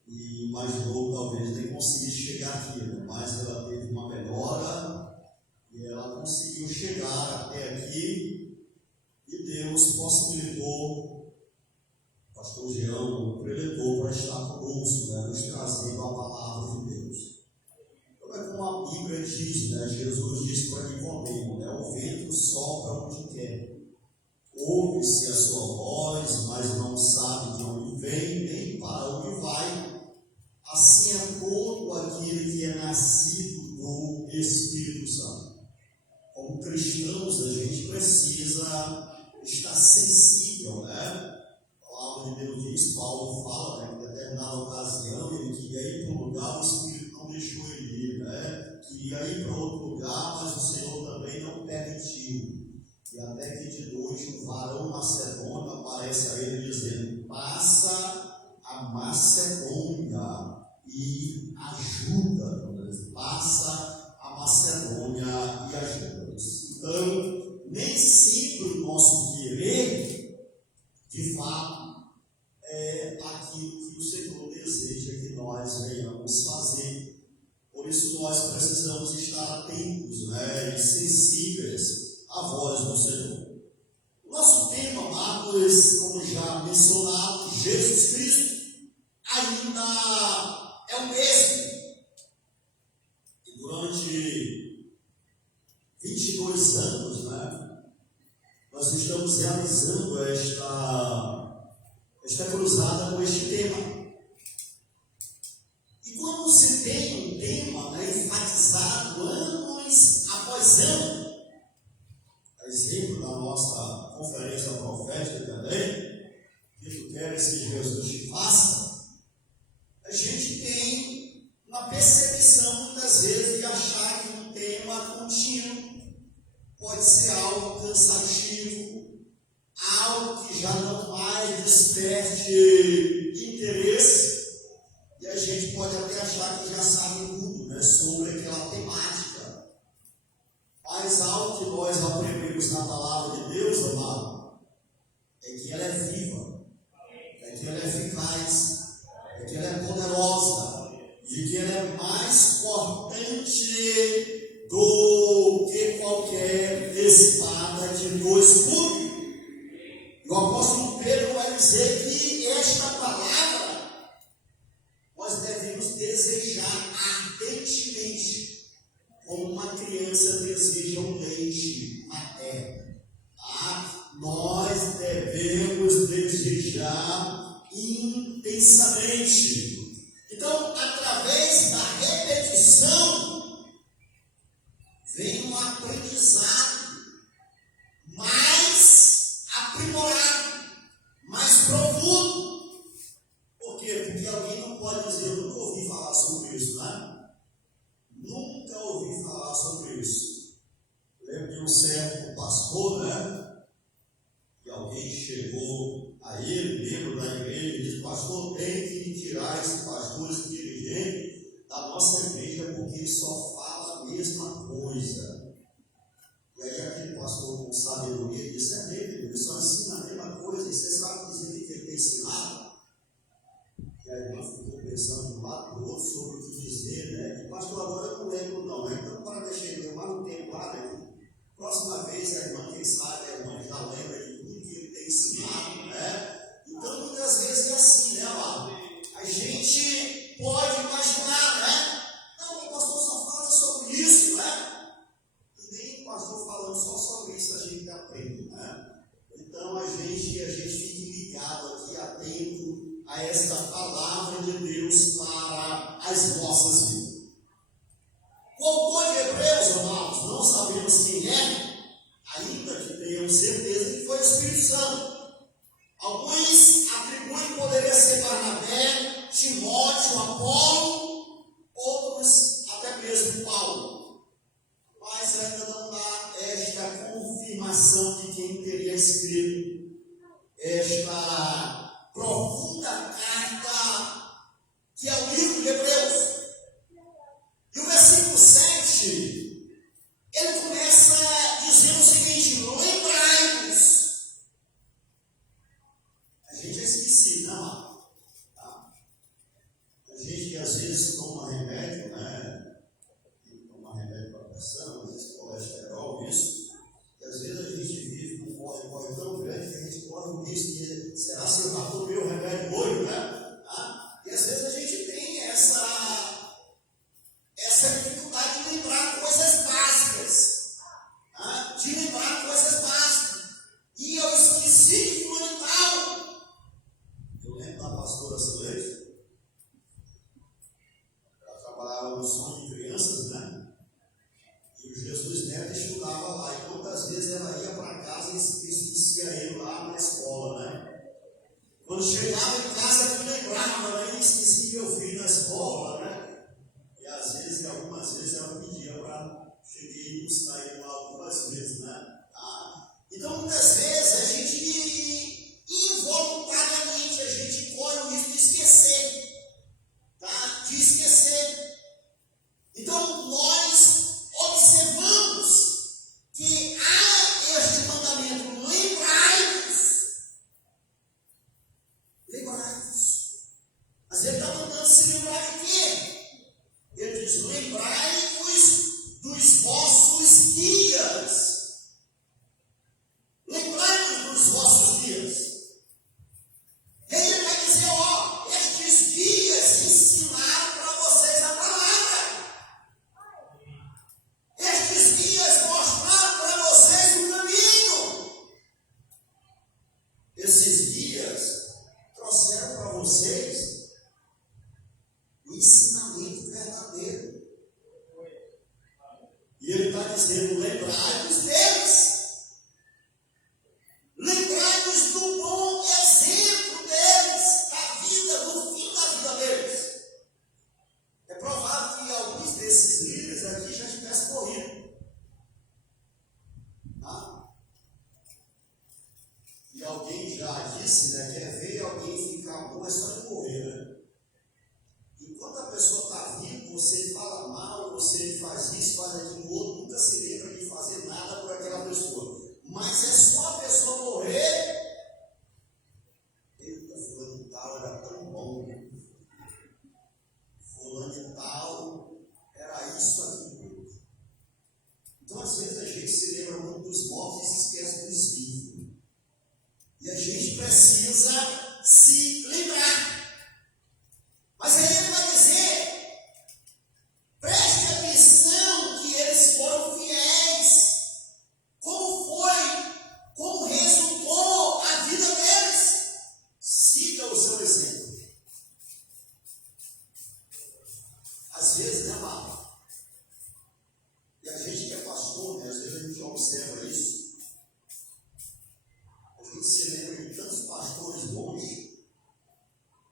e imaginou talvez nem conseguisse chegar aqui, né? Mas ela teve uma melhora e ela conseguiu chegar até aqui e Deus possibilitou o pastor Jean, o preletor, para estar conosco, né, nos trazendo a palavra de Deus. Então é como a Bíblia diz, né, Jesus disse para Nicodemo, né, o vento sopra onde quer, ouve-se a sua voz, mas não sabe de onde vem, nem para onde vai. Assim é todo aquele que é nascido do Espírito Santo. Como cristãos, a gente precisa estar sensível, né? A palavra de Deus diz, Paulo fala, né, que em determinada ocasião ele queria ir para um lugar, o Espírito não deixou ele ir, né? Queria ir para outro lugar, mas o Senhor também não permitiu. E até que de noite um varão macedônio aparece a ele dizendo: passa a Macedônia e ajuda. Passa a Macedônia e ajuda-nos. Então, nem sempre o nosso querer, de fato, é aquilo que o Senhor deseja que nós venhamos fazer. Por isso nós precisamos estar atentos, né, e sensíveis à voz do Senhor. O nosso tema, amados, como já mencionado, Jesus Cristo ainda é o mesmo. E durante 22 anos, né, nós estamos realizando esta cruzada com este tema. E quando se tem um tema, né, enfatizado anos após anos, a exemplo da nossa conferência profética também, que tu queres que Jesus te faça, a gente tem uma percepção muitas vezes de achar que um tema contínuo pode ser algo cansativo, algo que já não mais desperte interesse, e a gente pode até achar que já sabe tudo, né, sobre aquela temática. Mas algo que nós aprendemos na palavra de Deus, amado, é que ela é viva, é que ela é eficaz, é que ela é poderosa, e que ela é mais cortante do que qualquer espada de dois gumes. E o apóstolo Pedro vai dizer que esta palavra nós devemos desejar ardentemente, como uma criança deseja um leite materno. Nós devemos desejar intensamente. Então, através da repetição, vem um aprendizado mais aprimorado, mais profundo. Por quê? Porque alguém não pode dizer: eu nunca ouvi falar sobre isso, né? Nunca ouvi falar sobre isso. Lembro de um certo pastor, né? E alguém chegou a ele, membro da igreja, e disse: pastor, tem que tirar esse pastor, esse dirigente da nossa igreja, porque ele só fala a mesma coisa. E aí aquele pastor com sabedoria disse: é dele, ele só ensina a mesma coisa, e você sabe dizer o que ele tem ensinado? E a irmã ficou pensando de um lado do outro sobre o que dizer, né? E pastor, agora eu não lembro não, né? Então para deixar ele mais um tempo lá, né? Próxima vez a irmã, quem sabe, a irmã já lembra de tudo que ele tem ensinado, né? Então muitas vezes é assim, né, amado? A gente pode imaginar, né? Não, o pastor só fala sobre isso, né? E nem o pastor falando só sobre isso a gente aprende, né? Então a gente fique ligado aqui, atento a esta palavra de Deus para as nossas vidas. O autor de Hebreus, amados, não sabemos quem é, ainda que tenhamos certeza que foi o Espírito Santo. Alguns atribuem que poderia ser Barnabé, Timóteo, Apolo, outros até mesmo Paulo. Mas ainda não há esta confirmação de quem teria escrito esta profunda carta que é o livro de Hebreus. E o versículo 7, ele começa dizendo o seguinte: lembrai-vos. A gente é esquecido, não? Tá? A gente que às vezes toma remédio, né? Toma remédio para pressão, às vezes colesterol, isso. E às vezes a gente vive com um corre tão grande que a gente corre o risco de: será que eu já tomei o remédio hoje, né? Tá? E às vezes a gente tem essa dificuldade de lembrar coisas básicas, né? De lembrar coisas básicas. E eu esqueci de fulano e tal. Eu lembro da pastora Celeste, ela trabalhava no sonho de crianças, né? chegava em casa, eu lembrava, né? Esqueci meu filho na escola, né? E às vezes, algumas vezes, ela pedia para cheguei e buscar ele algumas vezes, né? Então, muitas vezes, a gente, involuntariamente, a gente corre o risco de esquecer, tá? De esquecer. Então, nós observamos que há este mandamento, lembrai-vos. Lembrai-vos. Mas ele está mandando se lembrar de quê? Ele diz, lembrai-vos dos vossos dias. Lembrai-vos dos vossos dias. E aí ele vai dizer, ó, estes dias ensinaram para vocês a palavra. Estes dias mostraram para vocês o caminho. Esses dias trouxeram para vocês o ensinamento verdadeiro. E ele está dizendo, lembrai-vos deles. Lembrai-vos do bom exemplo deles, da vida, do fim da vida deles. É provável que alguns desses líderes aqui já tivessem morrido. Tá? E alguém já disse, né, que é ver alguém ficar bom é só de morrer, né? Enquanto a pessoa está viva, você fala mal, você faz isso, faz aquilo, o outro nunca se lembra de fazer nada por aquela pessoa. Mas é só a pessoa morrer. Eita, fulano de tal era tão bom. Fulano de tal era isso aqui. Então, às vezes, a gente se lembra muito dos mortos e se esquece dos vivos. E a gente precisa se lembrar. Mas aí ele vai dizer, preste atenção que eles foram fiéis. Como resultou a vida deles? Siga o seu exemplo. Às vezes, né, Marcos? E a gente que é pastor, né, às vezes a gente observa isso. A gente se lembra de tantos pastores bons.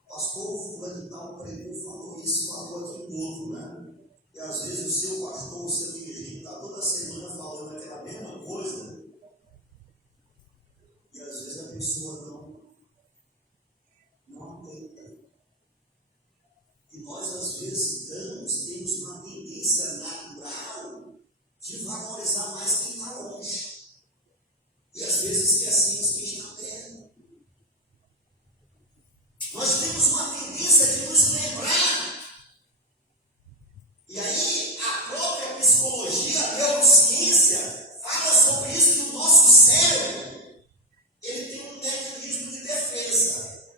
Pastor fulano e tal pregou, falou isso, falou aquilo outro, né? E às vezes o seu pastor, o seu dirigente está toda semana falando aquela mesma coisa. E às vezes a pessoa não atenta. E nós às vezes temos uma tendência natural de valorizar mais quem está longe. E às vezes esquecemos quem está perto. Nós temos uma tendência de nos lembrar. E aí a própria psicologia, a neurociência, fala sobre isso, que o nosso cérebro ele tem um mecanismo de defesa.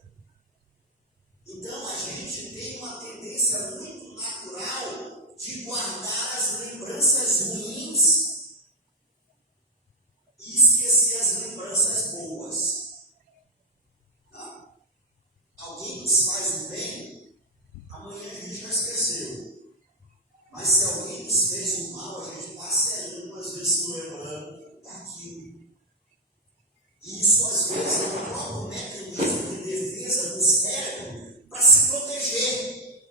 Então a gente tem uma tendência muito natural de guardar as lembranças ruins e esquecer as lembranças boas. Tá? Alguém nos faz o bem, amanhã a gente já esqueceu. Mas se alguém nos fez o mal, a gente passa algumas vezes se lembrando daquilo. E isso, às vezes, é um próprio mecanismo de defesa do cérebro para se proteger.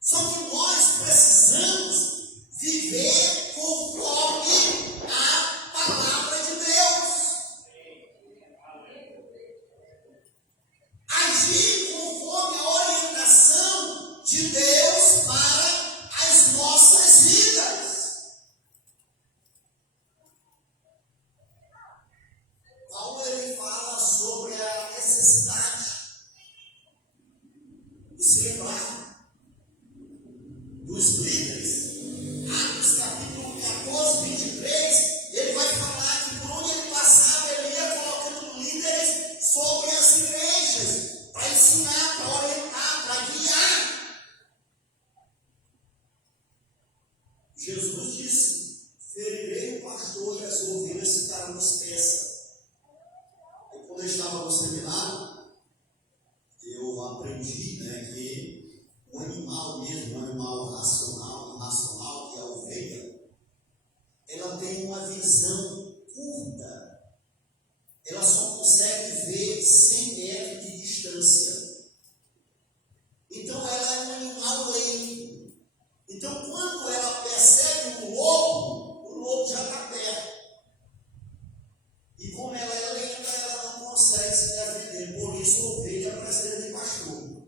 Só que nós precisamos viver conforme a palavra de Deus. Agir conforme a orientação de Deus para as nossas vidas. Paulo ele fala sobre a necessidade de se lembrar dos líderes. Atos capítulo 14, 23, ele vai falar que por onde ele passava, ele ia colocando líderes sobre as igrejas, para ensinar, para orientar, para guiar. Jesus disse, ferirei o pastor e as ovelhas ficarão dispersas. Quando eu estava no seminário, eu aprendi, né, que o animal mesmo, um animal racional, irracional, que é a ovelha, ela tem uma visão curta. ela só consegue ver 100 metros de distância. Então ela é um animal lento. Então quando ela percebe o lobo já está perto. E como ela é lenta, ela não consegue se defender. Por isso, ovelha precisa de pastor.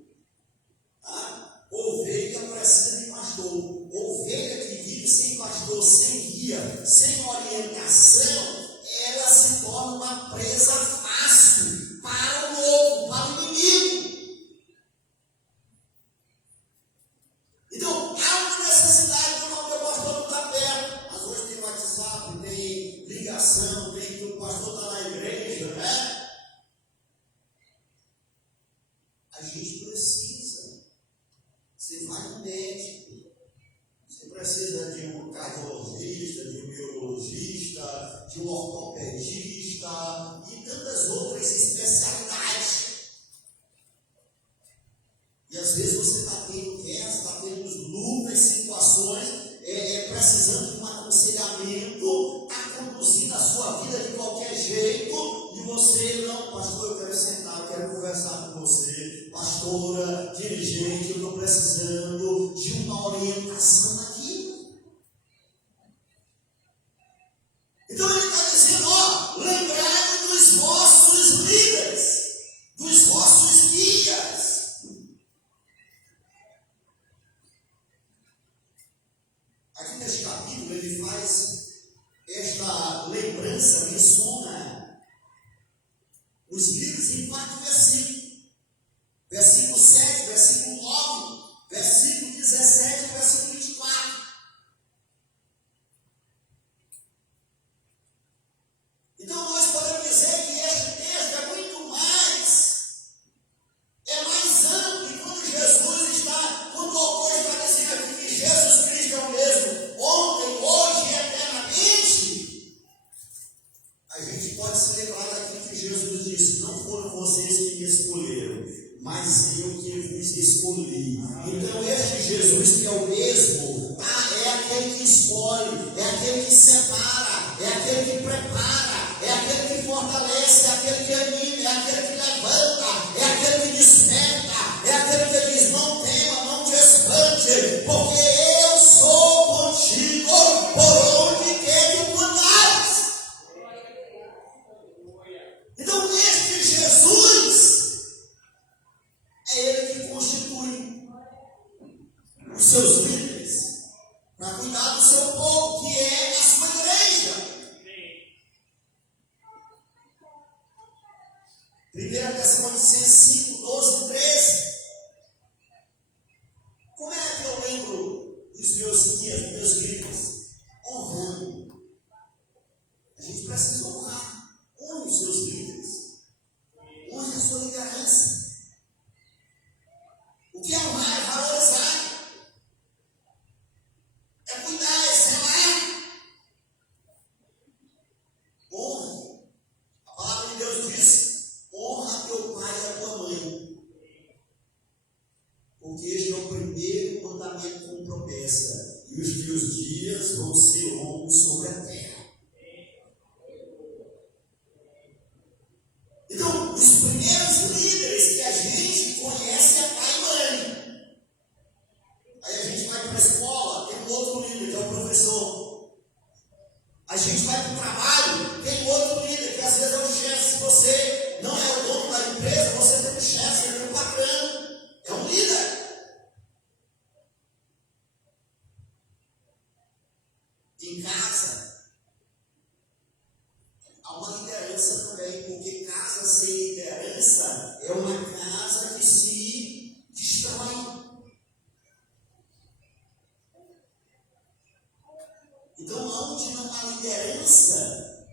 Tá? Ovelha precisa de pastor. Ovelha que vive sem pastor, sem guia, sem orientação, ela se torna uma presa fácil para o lobo, para o inimigo. Então, há uma necessidade quando o meu pastor não está perto. Mas hoje tem WhatsApp, tem ligação, tem que o pastor está na igreja, né? A gente precisa. Você vai no médico. Você precisa de um cardiologista, de um biologista, de um ortopedista e tantas outras especialidades. E às vezes você está tendo guerras, está tendo lutas, situações, precisando de um aconselhamento, está conduzindo a sua vida de qualquer jeito, e você, não, pastor, eu quero sentar, eu quero conversar com você, pastora, dirigente, eu estou precisando de uma orientação aqui. Então ele está dizendo, lembrai-vos dos vossos líderes, dos vossos guias. Aqui neste capítulo ele faz esta lembrança, menciona os livros em 4 versículos. Versículo 7, versículo 9, versículo 17 e versículo 24. Então nós podemos dizer que este texto é muito mais amplo. E quando quando o autor está dizendo aqui que Jesus Cristo é o mesmo, ontem, hoje e eternamente, a gente pode se lembrar daquilo que Jesus disse: não foram vocês que me escolheram, mas eu que vos escolhi. Então este Jesus que é o mesmo, é aquele que escolhe, é aquele que separa, é aquele que prepara, é aquele que fortalece, é aquele que anima, é aquele que levanta, é aquele que desperta, é aquele que diz: não tema, não te espante, porque eu sou contigo por onde quer que tu andares. Então este Jesus é ele que constitui os seus líderes para cuidar do seu povo, que é a sua igreja. 1 Tessalonicenses 5, 12 e 13. Como é que eu lembro dos meus guias, dos meus líderes? Honrando. A gente precisa honrar. Honre os seus líderes. Honre a sua liderança. O que é honrar? É valorizar. É cuidar, é zelar. Honre. A palavra de Deus diz: honra teu pai e a tua mãe. Porque este é o primeiro mandamento com promessa, e os teus dias vão ser longos sobre a terra. Então, os primeiros líderes que a gente conhece é pai e mãe. Aí a gente vai para a escola, tem um outro líder, que é o professor. A gente vai para o trabalho, tem outro líder, que às vezes é o chefe. Se você não é o dono da empresa, você tem um chefe, você tem um patrão. É um líder. Em casa, há uma liderança também, porque casa sem liderança é uma casa que se destrói. Então, onde não há liderança,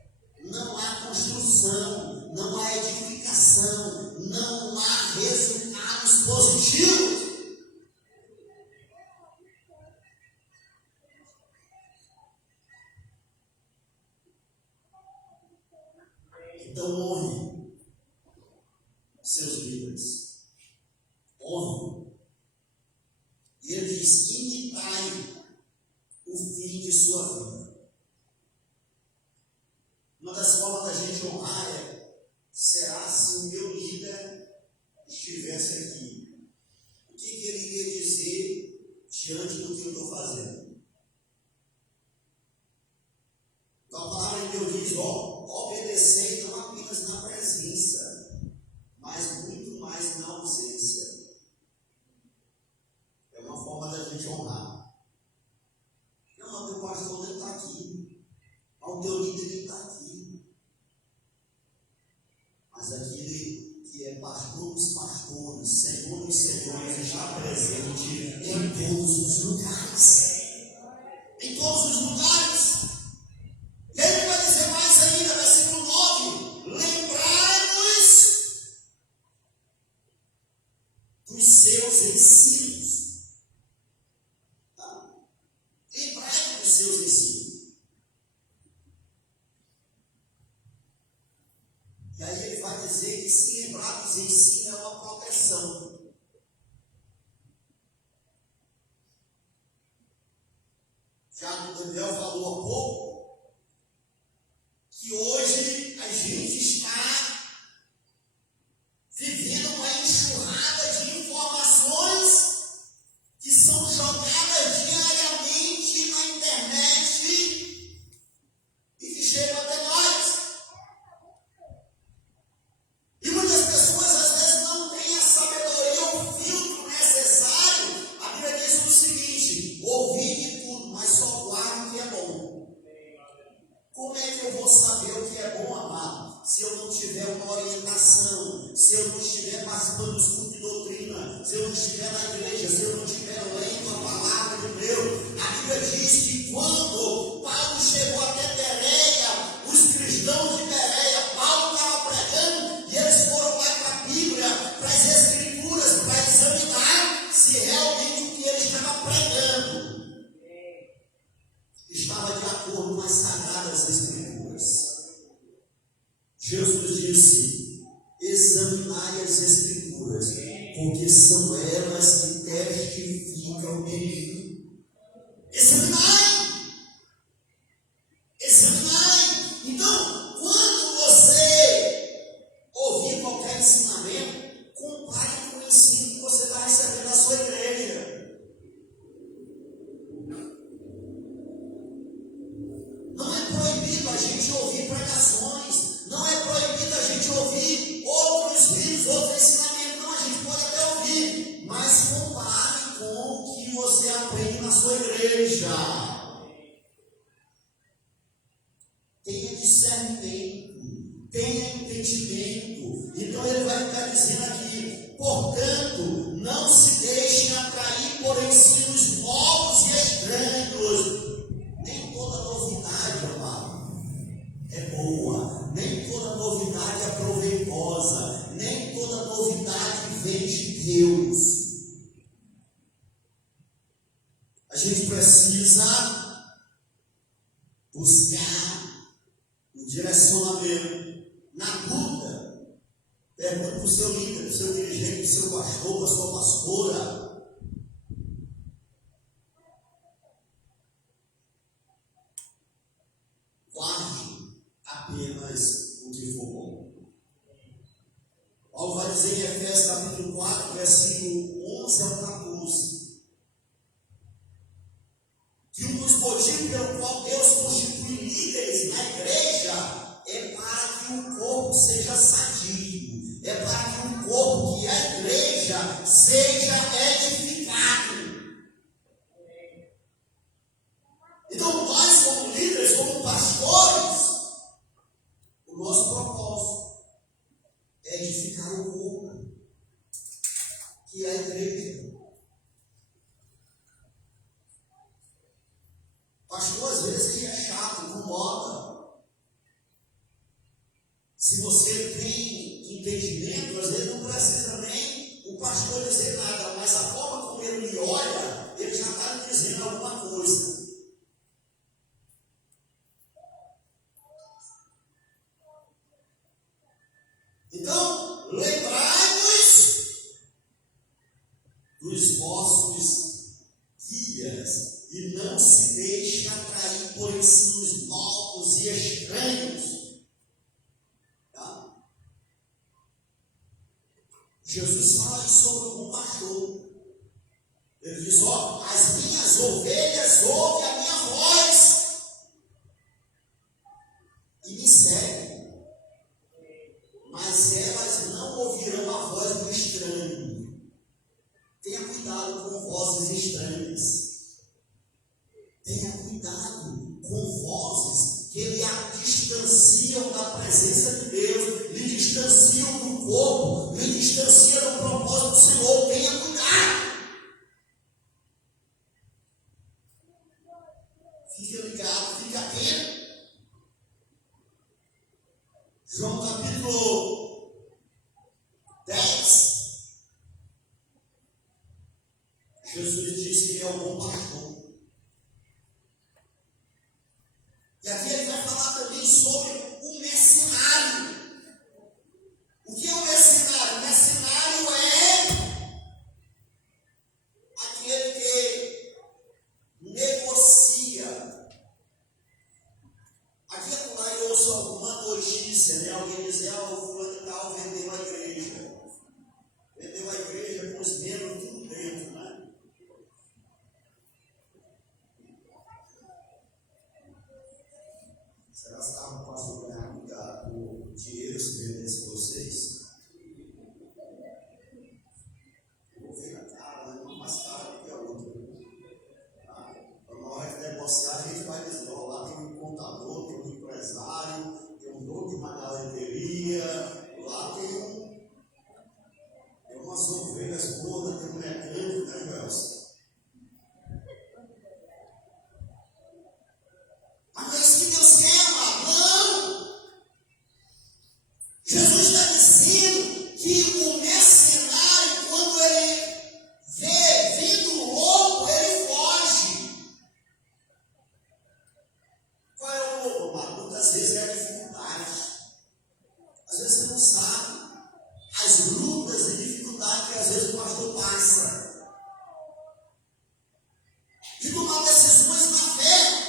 não há construção, não há edificação, não há resultados positivos. Então, honre seus líderes. Honre. E ele diz: imitai o fim de sua vida. Uma das formas da gente honrar é Não, meu pastor nem está aqui. O teu líder nem está aqui. Mas aquele que é pastor dos pastores, Senhor dos senhores, está presente em todos os lugares. Em todos os lugares. E aí ele vai dizer mais ainda, versículo 9: lembrai-vos dos seus ensinos. Tá? Lembrai-vos dos seus ensinos. E aí ele vai dizer que se lembrar dos ensinos é uma proteção. Já o Daniel falou há pouco que hoje a gente está vivendo uma enxurrada de informações que são jogadas diariamente na internet e que chegam até nós. E muitas pessoas às vezes não têm a sabedoria, o filtro necessário. A Bíblia diz o seguinte: ouvi de tudo, mas só guarde o que é bom. Como é que eu vou saber o que é bom, amado? Se eu não tiver uma orientação, se eu não estiver participando dos cultos de doutrina, se eu não estiver na igreja, se eu não estiver lendo a palavra de Deus. A Bíblia diz que quando Paulo chegou até Bereia, os cristãos de Bereia, Paulo estava pregando e eles foram lá para a Bíblia, para as Escrituras, para examinar se realmente o que ele estava pregando estava de acordo com as sagradas Escrituras. Jesus disse: examinai as Escrituras, porque são elas que testificam de mim. Examinai! Examinai! Então, quando você ouvir qualquer ensinamento, compare com o ensino que você vai receber na sua igreja. Não é proibido a gente ouvir pregações, não é proibido a gente ouvir outros vídeos, outros ensinamentos. Não, a gente pode até ouvir, mas compare com o que você aprende na sua igreja. Tenha discernimento, tenha entendimento. Então ele vai ficar dizendo aqui: portanto, não se deixem atrair por ensinos novos e estranhos. Nem toda novidade, amado, é boa. Nem toda novidade é proveitosa. Nem toda novidade vem de Deus. A gente precisa buscar um direcionamento na luta. Pergunte para o seu líder, para o seu dirigente, para o seu pastor, para a sua pastora. Guarde apenas o que for bom. Paulo vai dizer em Efésios capítulo 4, versículo 11 ao 14, que um dos motivos pelo qual Deus constitui líderes na igreja é para que o corpo seja sadio, é para que o corpo, que é a igreja, seja edificado. Então nós, como líderes, como pastores, o nosso propósito é edificar o corpo, que é a igreja. Pastor, às vezes ele é chato, incomoda. Se você tem entendimento, às vezes não precisa nem o pastor dizer nada, mas a forma como ele lhe olha, ele já está lhe dizendo alguma coisa. Então, lembrai-vos dos vossos guias e não se deixe atrair por ensinos novos e estranhos. Tá? Jesus fala isso sobre o bom pastor. Ele diz: ó, as minhas ovelhas ouvem a minha voz e me seguem. Mas elas não ouvirão a voz do estranho. Tenha cuidado com vozes estranhas. Tenha cuidado. cuidado com vozes que lhe distanciam da presença de Deus, lhe distanciam do corpo, lhe distanciam do propósito do Senhor. Tenha cuidado. Fique ligado, fique atento. João capítulo 10. Jesus disse que ele é o bom pastor. E aqui ele vai falar também sobre o mercenário. O que é o mercenário? O mercenário é aquele que negocia. Aqui é lá eu ouço alguma notícia, né? Alguém diz, o fulano e tal vendeu a igreja. Vendeu a igreja com os membros tudo dentro, né? Será que estavam com a ganhar o dinheiro se vendesse vocês? Eu vou ver a cara, né? Uma mais cara do que a outra. Na hora de negociar, a gente vai dizer, lá tem um contador, tem um empresário, tem um dono de uma galeteria, lá tem umas ovelhas gordas, tem um mecânico, né, Joelson? Mas é isso que Deus quer, amado. Não! Jesus está dizendo que o mercenário, quando ele vê vindo o lobo, ele foge. Qual é o lobo, amado? Muitas vezes é a dificuldade. Às vezes você não sabe as lutas e dificuldades que às vezes o pastor passa. De tomar decisões na fé.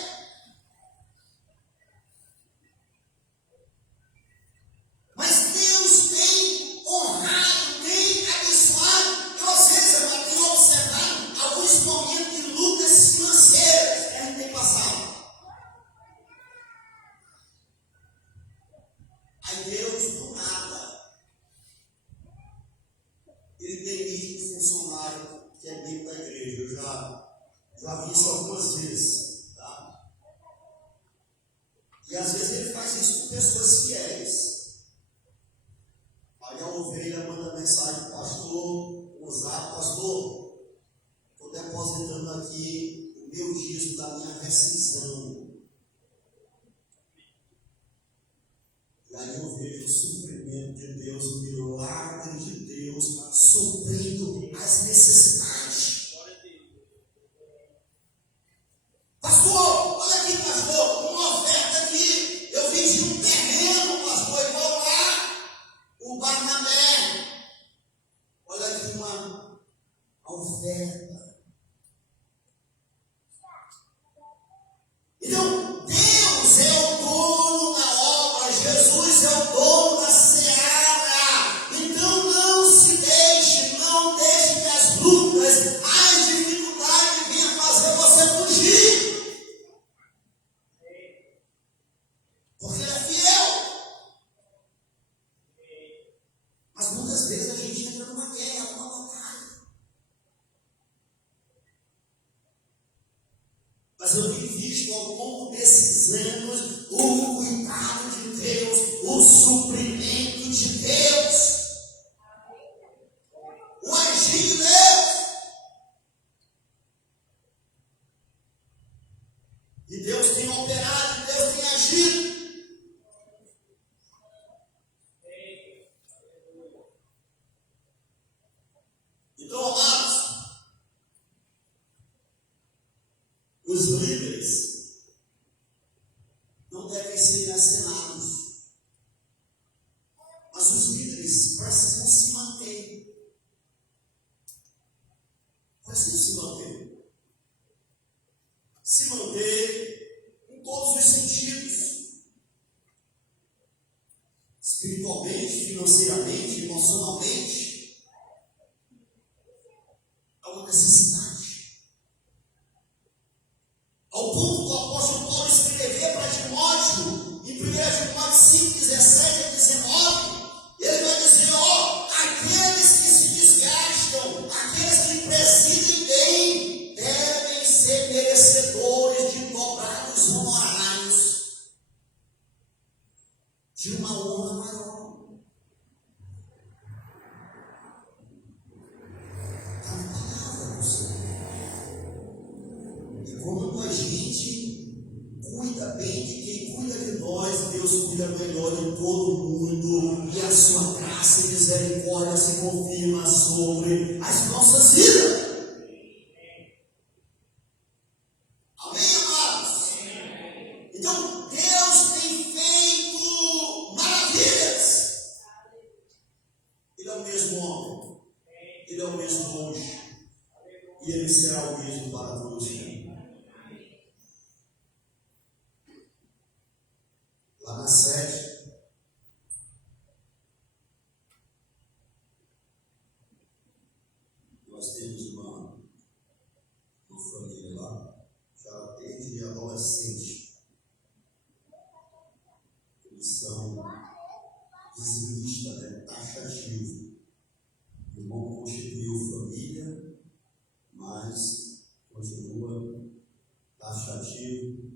Mas Deus tem honrado, tem abençoado. Eu às vezes eu tenho observado alguns momentos de lutas financeiras que a gente tem passado. Aí Deus, do nada, ele demite um funcionário que é dentro da igreja. Eu já vi isso algumas vezes. Tá? E às vezes ele faz isso com pessoas fiéis. Aí a ovelha manda mensagem para o pastor, usar, pastor, estou depositando aqui o meu dízimo da minha rescisão. E aí eu vejo o suprimento de Deus, o milagre de Deus, suprindo as necessidades. Pastor, olha aqui, pastor, uma oferta aqui, eu vendi um terreno, pastor, igual lá. O Barnabé, olha aqui uma oferta. Então, Deus é o dono da obra, Jesus é o dono da seara. Então, não deixe que as lutas, as dificuldades venham fazer você fugir. Porque Ele é fiel. Mas muitas vezes a gente entra numa guerra, numa batalha. Mas eu tenho visto ao longo desses anos o cuidado de Deus, o suprimento de Deus, o agir de Deus. E Deus tem operado, Deus tem agido. Então, amados, os líderes não devem ser mercenários, mas os líderes precisam se manter. Precisam se manter. Se manter em todos os sentidos. Espiritualmente, financeiramente, emocionalmente. É uma necessidade. Ao ponto do apóstolo Paulo escrever para Timóteo, em 1 Timóteo 5, 17 a 19, ele vai dizer, aqueles que se desgastam, aqueles que presidem bem, devem ser merecedores de dobrar de uma honra maior. Está na palavra do Senhor. E quando a gente cuida bem de quem cuida de nós, Deus cuida melhor de todo mundo, e a sua graça e misericórdia se confirma sobre as nossas vidas. Amém, amados? Então, Deus tem feito maravilhas. Ele é o mesmo homem, Ele é o mesmo hoje, e Ele será o mesmo para todos. Lá na sede, nós temos uma família lá, já desde adolescente. Eles são dizimistas, taxativos. O irmão constituiu família, mas continua taxativo.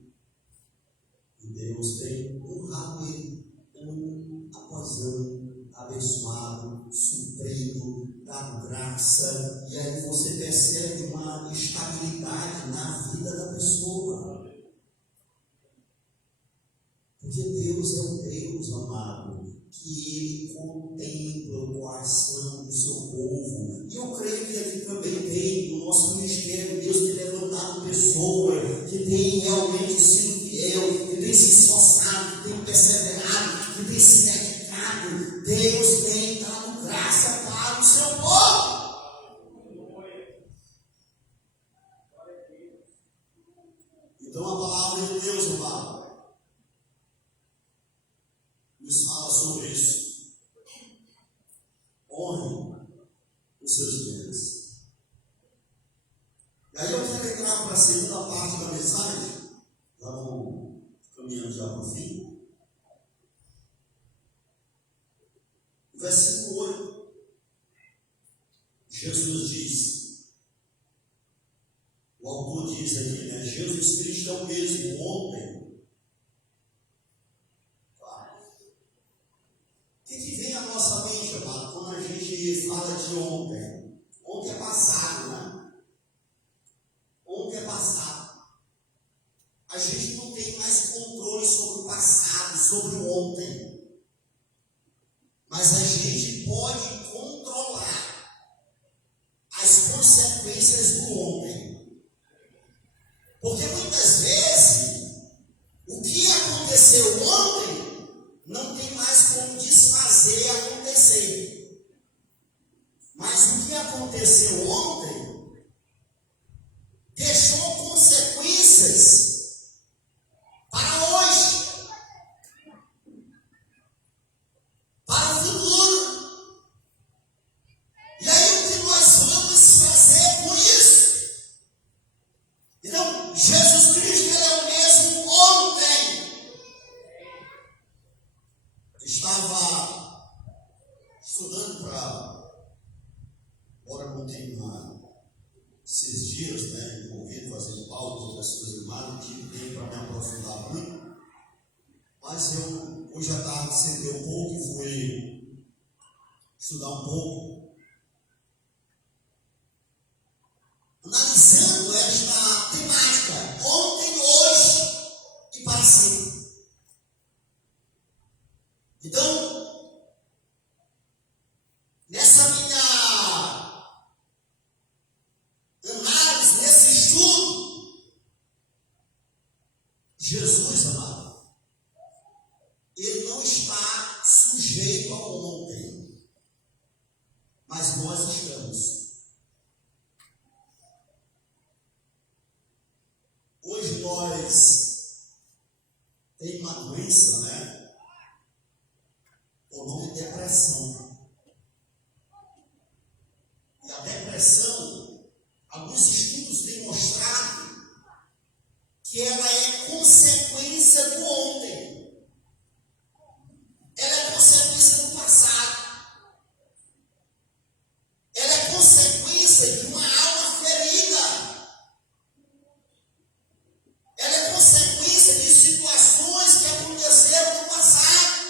E Deus tem honrado ele, ano após ano, abençoado, suprido, dado graça. E aí você percebe uma estabilidade na vida da pessoa. Porque Deus é um Deus, amado, que Ele contempla o coração do seu povo. E eu creio que aqui também tem, no nosso ministério, Deus tem levantado pessoas que têm realmente sido fiel, que têm se esforçado, que têm perseverado, que têm se dedicado. Deus tem dado graça para o seu povo. Então a palavra de Deus, amado, nos fala sobre isso. Honre os seus bens. E aí eu quero entrar para a segunda parte da mensagem. Vamos caminhando já para o fim. Versículo 8. Jesus diz, o autor diz aqui, né? Jesus Cristo é o mesmo ontem. O que vem à nossa mente, amado, quando a gente fala de ontem? Ontem é passado, né? Ontem é passado. A gente não tem mais controle sobre o passado, sobre o ontem. Mas a gente pode controlar as consequências do ontem. Porque muitas vezes, o que aconteceu ontem não tem mais como desfazer acontecer. Mas o que aconteceu ontem deixou consequências para hoje, para o futuro. E aí o que nós vamos fazer com isso? Então, Jesus Cristo ele é o mesmo ontem. Estava estudando agora não tenho esses dias, né, envolvido, fazendo pautas, outras coisas mais, não tive tempo para me aprofundar muito, mas eu hoje à tarde sentei um pouco e fui estudar um pouco, analisando esta temática, ontem, hoje e para sempre. Então, nessa minha análise, nesse estudo, Jesus, amado, ele não está sujeito ao ontem, mas nós estamos. Hoje nós temos uma doença, né? O nome é depressão. E a depressão, alguns estudos têm mostrado que ela é consequência do ontem. Ela é consequência do passado. Ela é consequência de uma alma ferida. Ela é consequência de situações que aconteceram no passado.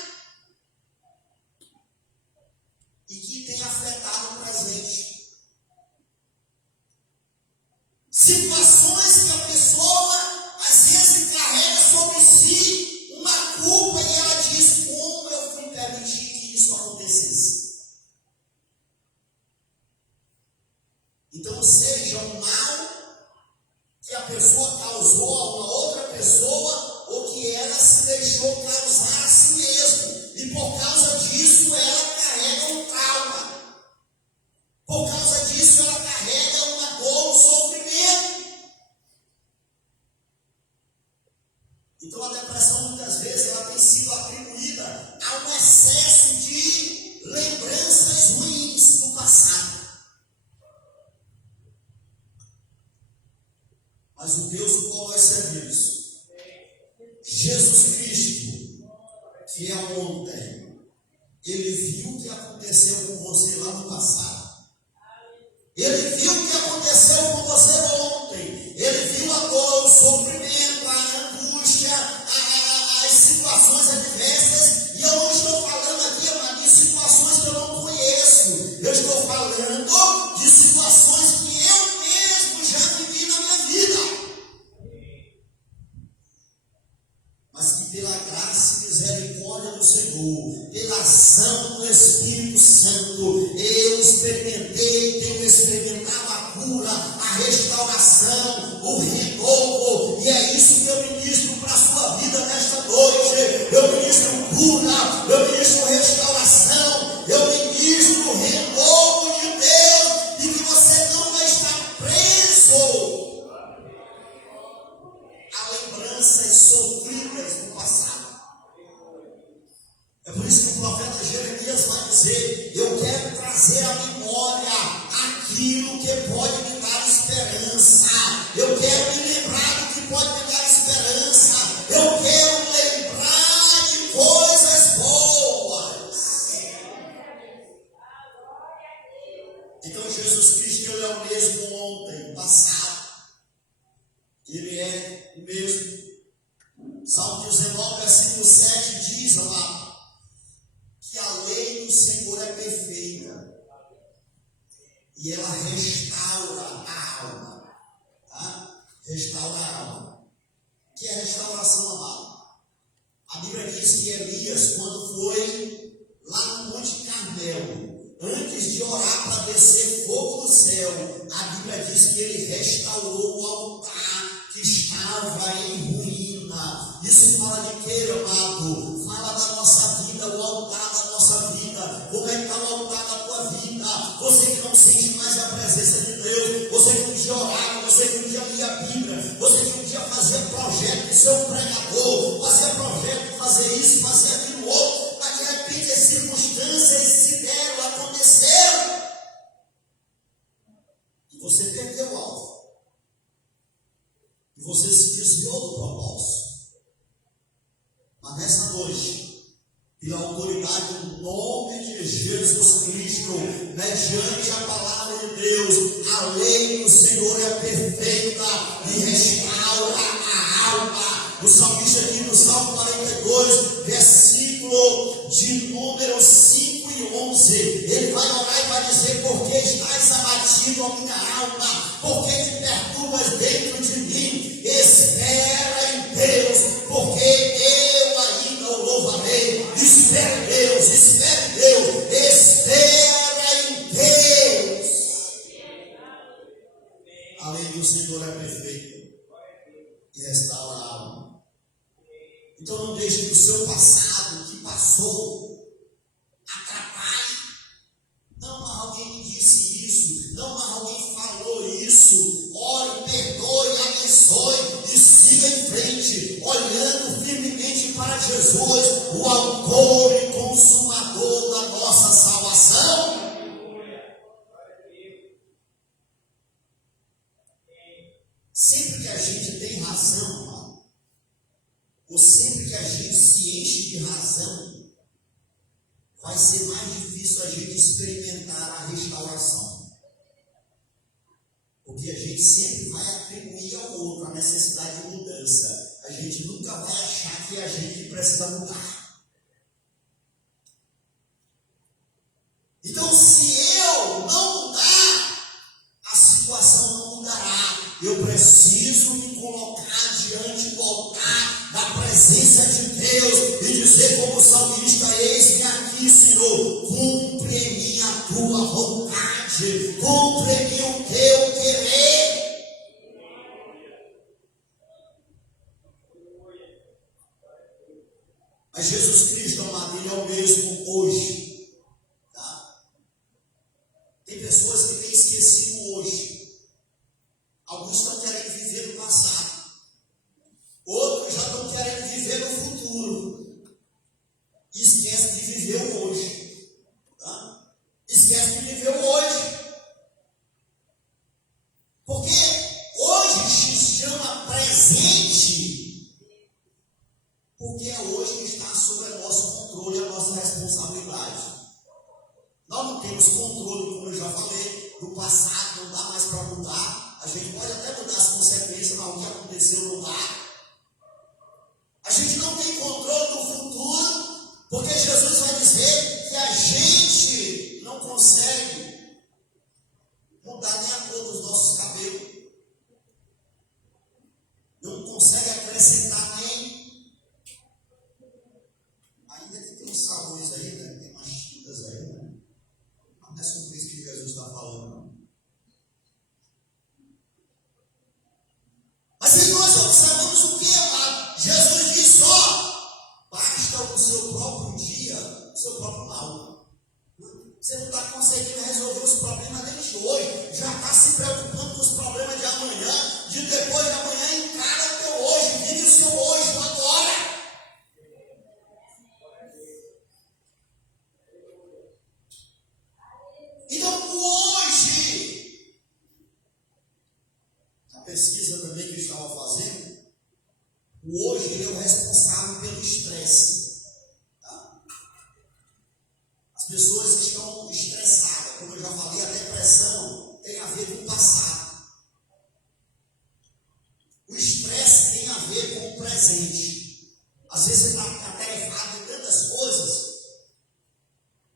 ela se deixou causar a si mesmo. E por causa disso ela carrega um trauma. Por causa disso ela carrega uma dor, um sofrimento. Então a depressão muitas vezes ela tem sido atribuída a um excesso de lembranças ruins do passado. Mas o Deus do qual nós servimos, Jesus Cristo, que é o ontem, Ele viu o que aconteceu com você lá no passado. Ele viu o que aconteceu com você ontem. Ele viu a dor, o sofrimento, a angústia, as situações adversas. E eu não estou falando aqui, amado, de situações que eu não conheço. Eu estou falando de situações que eu mesmo já vivi na minha vida. Mas que pela graça e misericórdia do Senhor, pela ação do Espírito Santo, eu experimentei, tenho experimentado a cura, a restauração, o renovo, e é isso que eu ministro para a sua vida nesta noite. Eu ministro cura, eu ministro restauração, eu ministro renovo de Deus, e que você não vai estar preso a lembranças sofridas do passado. É por isso que o profeta Jeremias vai dizer: eu quero trazer à memória aquilo que pode me dar esperança. Eu quero me lembrar do que pode me dar esperança. Eu quero lembrar de coisas boas. Então Jesus Cristo, Ele é o mesmo ontem, passado. Ele é o mesmo. Salmo 19, versículo 7 diz, amado, que a lei do Senhor é perfeita e ela restaura a alma. Tá? Restaura a alma. O que é restauração, amado? A Bíblia diz que Elias, quando foi lá no Monte Carmelo, antes de orar para descer fogo do céu, a Bíblia diz que ele restaurou o altar que estava em ruína. Isso fala de quê, amado? Fala da nossa vida, o altar da nossa vida. Como é que está o altar da tua vida? Você que não sente mais a presença de Deus, você que um dia orava, você que um dia lia a Bíblia, você que um dia fazia projeto de ser um pregador, fazia projeto de fazer isso, fazer aquilo outro, mas de repente as circunstâncias se deram, aconteceram, e você perdeu o alvo. E você se desviou do propósito. Mas nessa noite, pela autoridade do nome de Jesus Cristo, mediante a palavra de Deus, a lei do Senhor é perfeita e restaura a alma. O salmista aqui no Salmo 42, versículo de número 5 e 11, ele vai orar e vai dizer: porque estás abatido, a minha alma, porque te perturbas dentro de mim. Espera em Deus, porque eu ainda o louvarei. Espera em Deus, espera em Deus, espera em Deus. A lei do Senhor é perfeita e restaura a alma. Então não deixe que o seu passado, que passou, atrapalhe. Não, mas alguém me disse isso. Não, mas alguém falou isso. Ore, perdoe, abençoe e siga em frente, olhando firmemente para Jesus, o autor e consumador da nossa salvação. Sempre que a gente tem razão, irmão, ou sempre que a gente se enche de razão, vai ser mais difícil a gente experimentar a restauração. Porque a gente sempre vai atribuir ao outro a necessidade de mudança. A gente nunca vai achar que a gente precisa mudar. Então, se eu não mudar, a situação não mudará. Eu preciso me colocar diante do altar da presença de Deus e dizer como o salmista: eis-me aqui, Senhor, cumpre em mim a tua vontade, cumpre em mim o teu querer. Mas Jesus Cristo, amado, Ele é o mesmo hoje. Tá? Tem pessoas que têm esquecido hoje. Alguns estão querendo viver no passado. Outros já estão querendo viver no futuro. E esquece de viver o hoje. Tá? Esquece de viver o hoje. Porque hoje se chama presente, porque é hoje que está sob o nosso controle e a nossa responsabilidade. Nós não temos controle, como eu já falei, do passado, não dá mais para mudar. A gente pode até mudar as consequências, mas o que aconteceu não dá. A gente não tem controle do futuro, porque Jesus vai dizer que a gente não consegue mudar nem a cor dos nossos cabelos. Não consegue acrescentar nem. Ainda que tem uns sabores aí, né? Tem umas tintas aí, né? Não é sobre isso que Jesus está falando, não. Mas se nós observamos o que, amado? Jesus diz só: basta o seu próprio dia, o seu próprio mal. Você não está conseguindo resolver os problemas desde hoje, já está se preocupando com os problemas de amanhã, de depois de amanhã. Encara o teu hoje, vive o seu hoje, o agora. Então, o hoje, a pesquisa também que eu estava fazendo, o hoje ele é o responsável pelo estresse. As pessoas estão estressadas, como eu já falei, a depressão tem a ver com o passado. O estresse tem a ver com o presente. Às vezes você está atarefado em tantas coisas.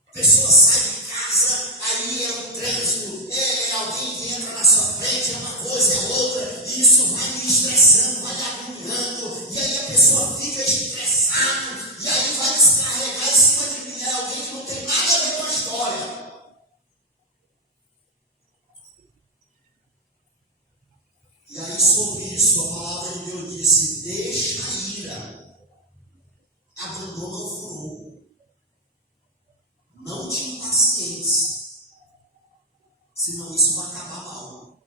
A pessoa sai de casa, aí é um trânsito, é alguém que entra na sua frente, é uma coisa, é outra, e isso vai lhe estressando, vai lhe agoniando, e aí a pessoa fica estressada, e aí vai descarregar em cima de mim, é alguém que não tem nada a ver com a história. E aí sobre isso a palavra de Deus disse: deixa a ira, abandona o furor, não te impacientes, senão isso vai acabar mal.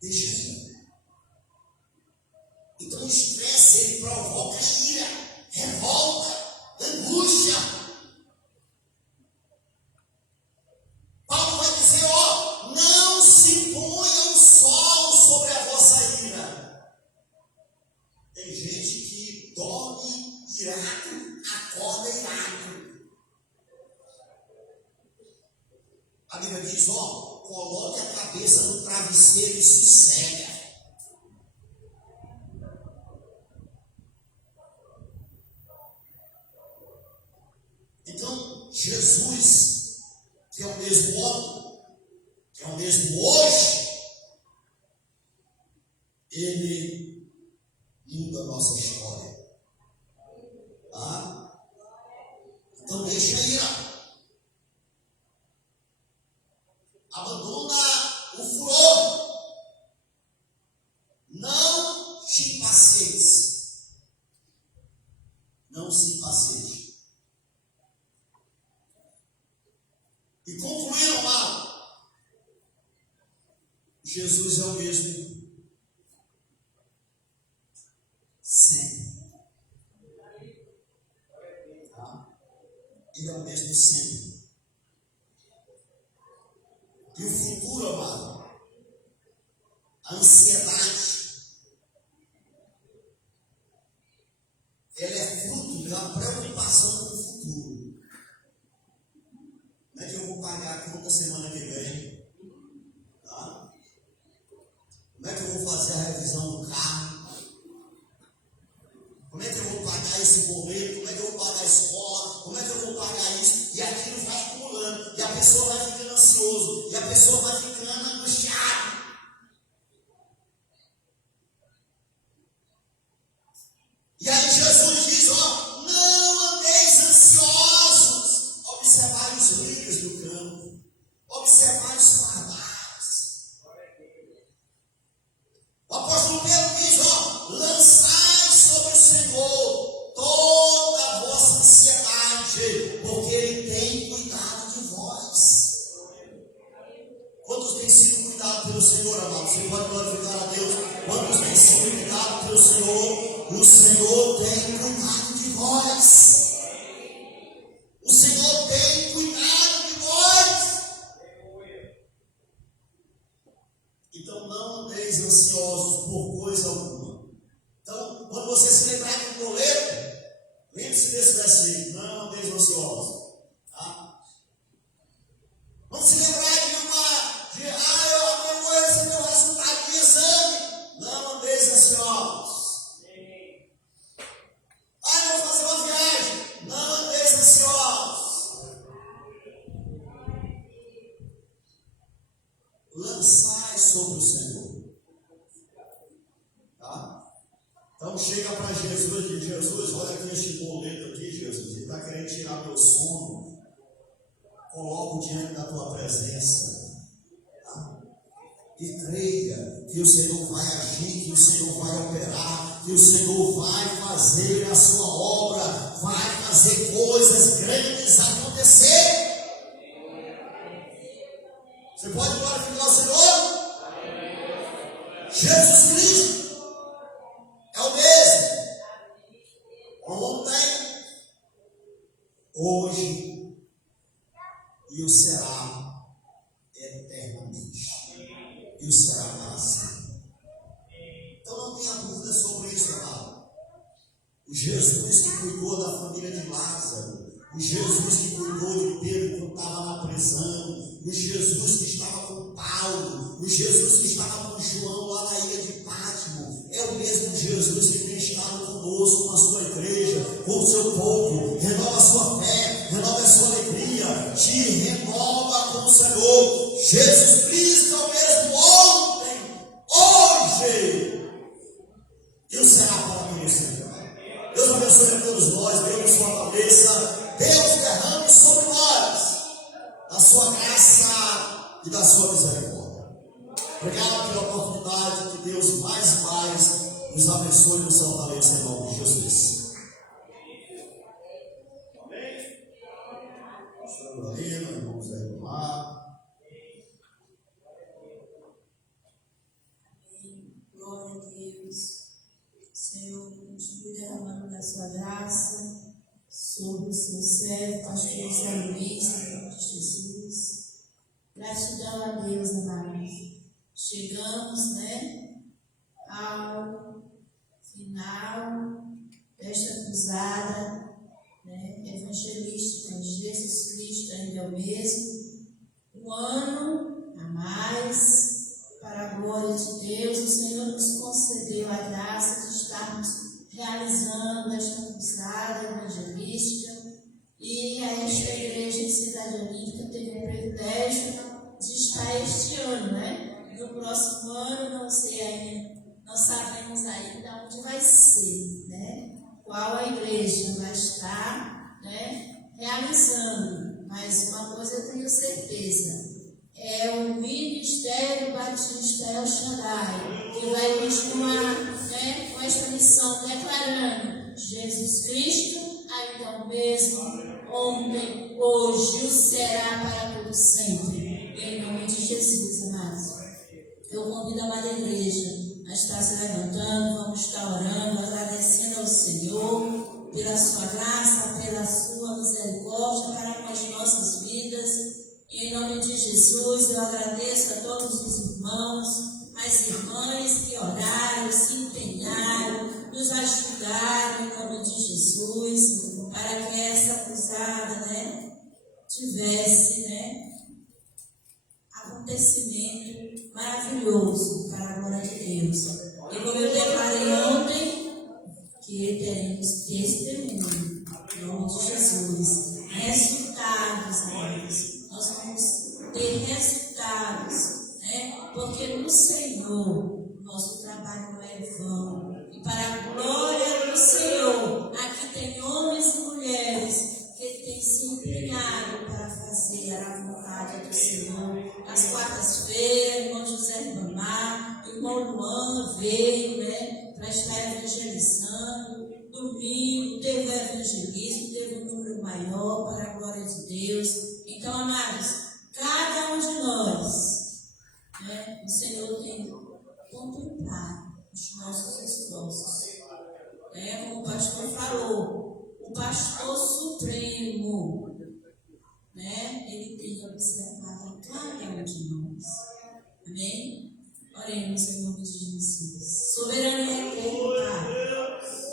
Deixa a ira. Então o estresse ele provoca ira, revolta, angústia. Paulo vai dizer: ó, não se ponha o sol sobre a vossa ira. Tem gente que dorme irado, acorda irado. A Bíblia diz: ó, coloque a cabeça no travesseiro e sossega. Então, Jesus, que é o mesmo ontem, que é o mesmo hoje, Ele muda a nossa história. Tá? Então, deixa a ira. Abandona o furor. Não te impacientes. Não se impaciente. E concluindo, amado, Jesus é o mesmo sempre. Tá? Ele é o mesmo sempre. E o futuro, amado, a ansiedade, ela é fruto da preocupação com o futuro. Como é que eu vou pagar a conta semana que vem? Tá? Como é que eu vou fazer a revisão do carro? Como é que eu vou pagar esse boleto? Como é que eu vou pagar a escola? Como é que eu vou pagar isso? E aquilo vai acumulando. E a pessoa vai ficando ansioso. E a pessoa vai ficando angustiada. E aí Jesus diz: ó, não andeis ansiosos. Observai os lírios do campo. Observai os pardais. O apóstolo Pedro diz: ó, lançai sobre o Senhor o Senhor tem cuidado de vós. O Senhor tem cuidado de vós. Então não andeis ansiosos por coisa alguma. Então, quando você se lembrar do boleto, lembre-se desse versículo, não andeis ansiosos. Tá? Não se lembrar eu amanhã vou receber o resultado do exame. Não andeis ansiosos. Eu vou fazer uma viagem. Não andeis ansiosos. Lançai sobre o Senhor. Tá? Então chega para Jesus e diz: Jesus, olha aqui este boleto aqui, Jesus. Ele está querendo tirar meu sono. Coloco diante da tua presença. Tá? E creia que o Senhor vai agir, que o Senhor vai operar, que o Senhor vai fazer a sua obra, vai fazer coisas grandes acontecer. Você pode glorificar o Senhor? Jesus Cristo é o mesmo. Ontem, hoje e o será eternamente. E o será para sempre. Então não tenha dúvida sobre isso, amado. O Jesus que cuidou da família de Lázaro, o Jesus que cuidou de Pedro quando estava na prisão, o Jesus que estava com Paulo, o Jesus que estava com João lá na ilha de Pátimo, é o mesmo Jesus que tem estado conosco, com a sua igreja, com o seu povo. Renova a sua fé, renova a sua alegria, te renova com o Senhor. Jesus Cristo é o mesmo ontem, hoje e o será para todo sempre. Deus abençoe a todos nós, Deus nos fortaleça, Deus derrame sobre nós da sua graça e da sua misericórdia. Obrigado pela oportunidade, que Deus mais e mais nos abençoe e nos fortaleça em nome de Jesus. Amém? Pastor Lorena, irmão Zé do Mar. Glória a Deus. Senhor, continue derramando da sua graça sobre o seu servo, pastor Zé Luiz, em nome de Jesus. Gratidão a Deus, amados. Chegamos, ao final desta cruzada, evangelística de Jesus Cristo, ainda é o mesmo. Um ano a mais. Para a glória de Deus, o Senhor nos concedeu a graça de estarmos realizando esta cruzada evangelística, e a esta igreja em Cidade Olímpica teve o privilégio de estar este ano, No próximo ano, não sei ainda, não sabemos ainda onde vai ser, Qual a igreja vai estar, realizando, mas uma coisa eu tenho certeza. É o Ministério Batista El Shaddai, que vai continuar com esta missão, declarando: Jesus Cristo ainda é o mesmo, ontem, hoje, o será para todo sempre. Em nome de Jesus, amados. Eu convido a amada igreja a estar se levantando, vamos estar orando, agradecendo ao Senhor pela sua graça, pela sua misericórdia para com as nossas vidas. Em nome de Jesus, eu agradeço a todos os irmãos, as irmãs que oraram, se empenharam, nos ajudaram em nome de Jesus, para que essa cruzada, tivesse, acontecimento maravilhoso para a glória de Deus. E como eu declarei ontem, que teremos testemunho em nome de Jesus, resultados, amados. Nós vamos ter resultados, porque no Senhor nosso trabalho não é vão. E para a glória do Senhor, aqui tem homens e mulheres que têm se empenhado para fazer a vontade do Senhor. Às quartas-feiras, o irmão José Ribamar, o irmão Luan veio, para estar evangelizando. Domingo teve o evangelismo, teve um número maior para a glória de Deus. Então, amados, cada um de nós, o Senhor tem contemplado os nossos esforços. Como o pastor falou, o pastor supremo, ele tem que observar cada um de nós. Amém? Oremos em nome de Jesus. Soberano e eterno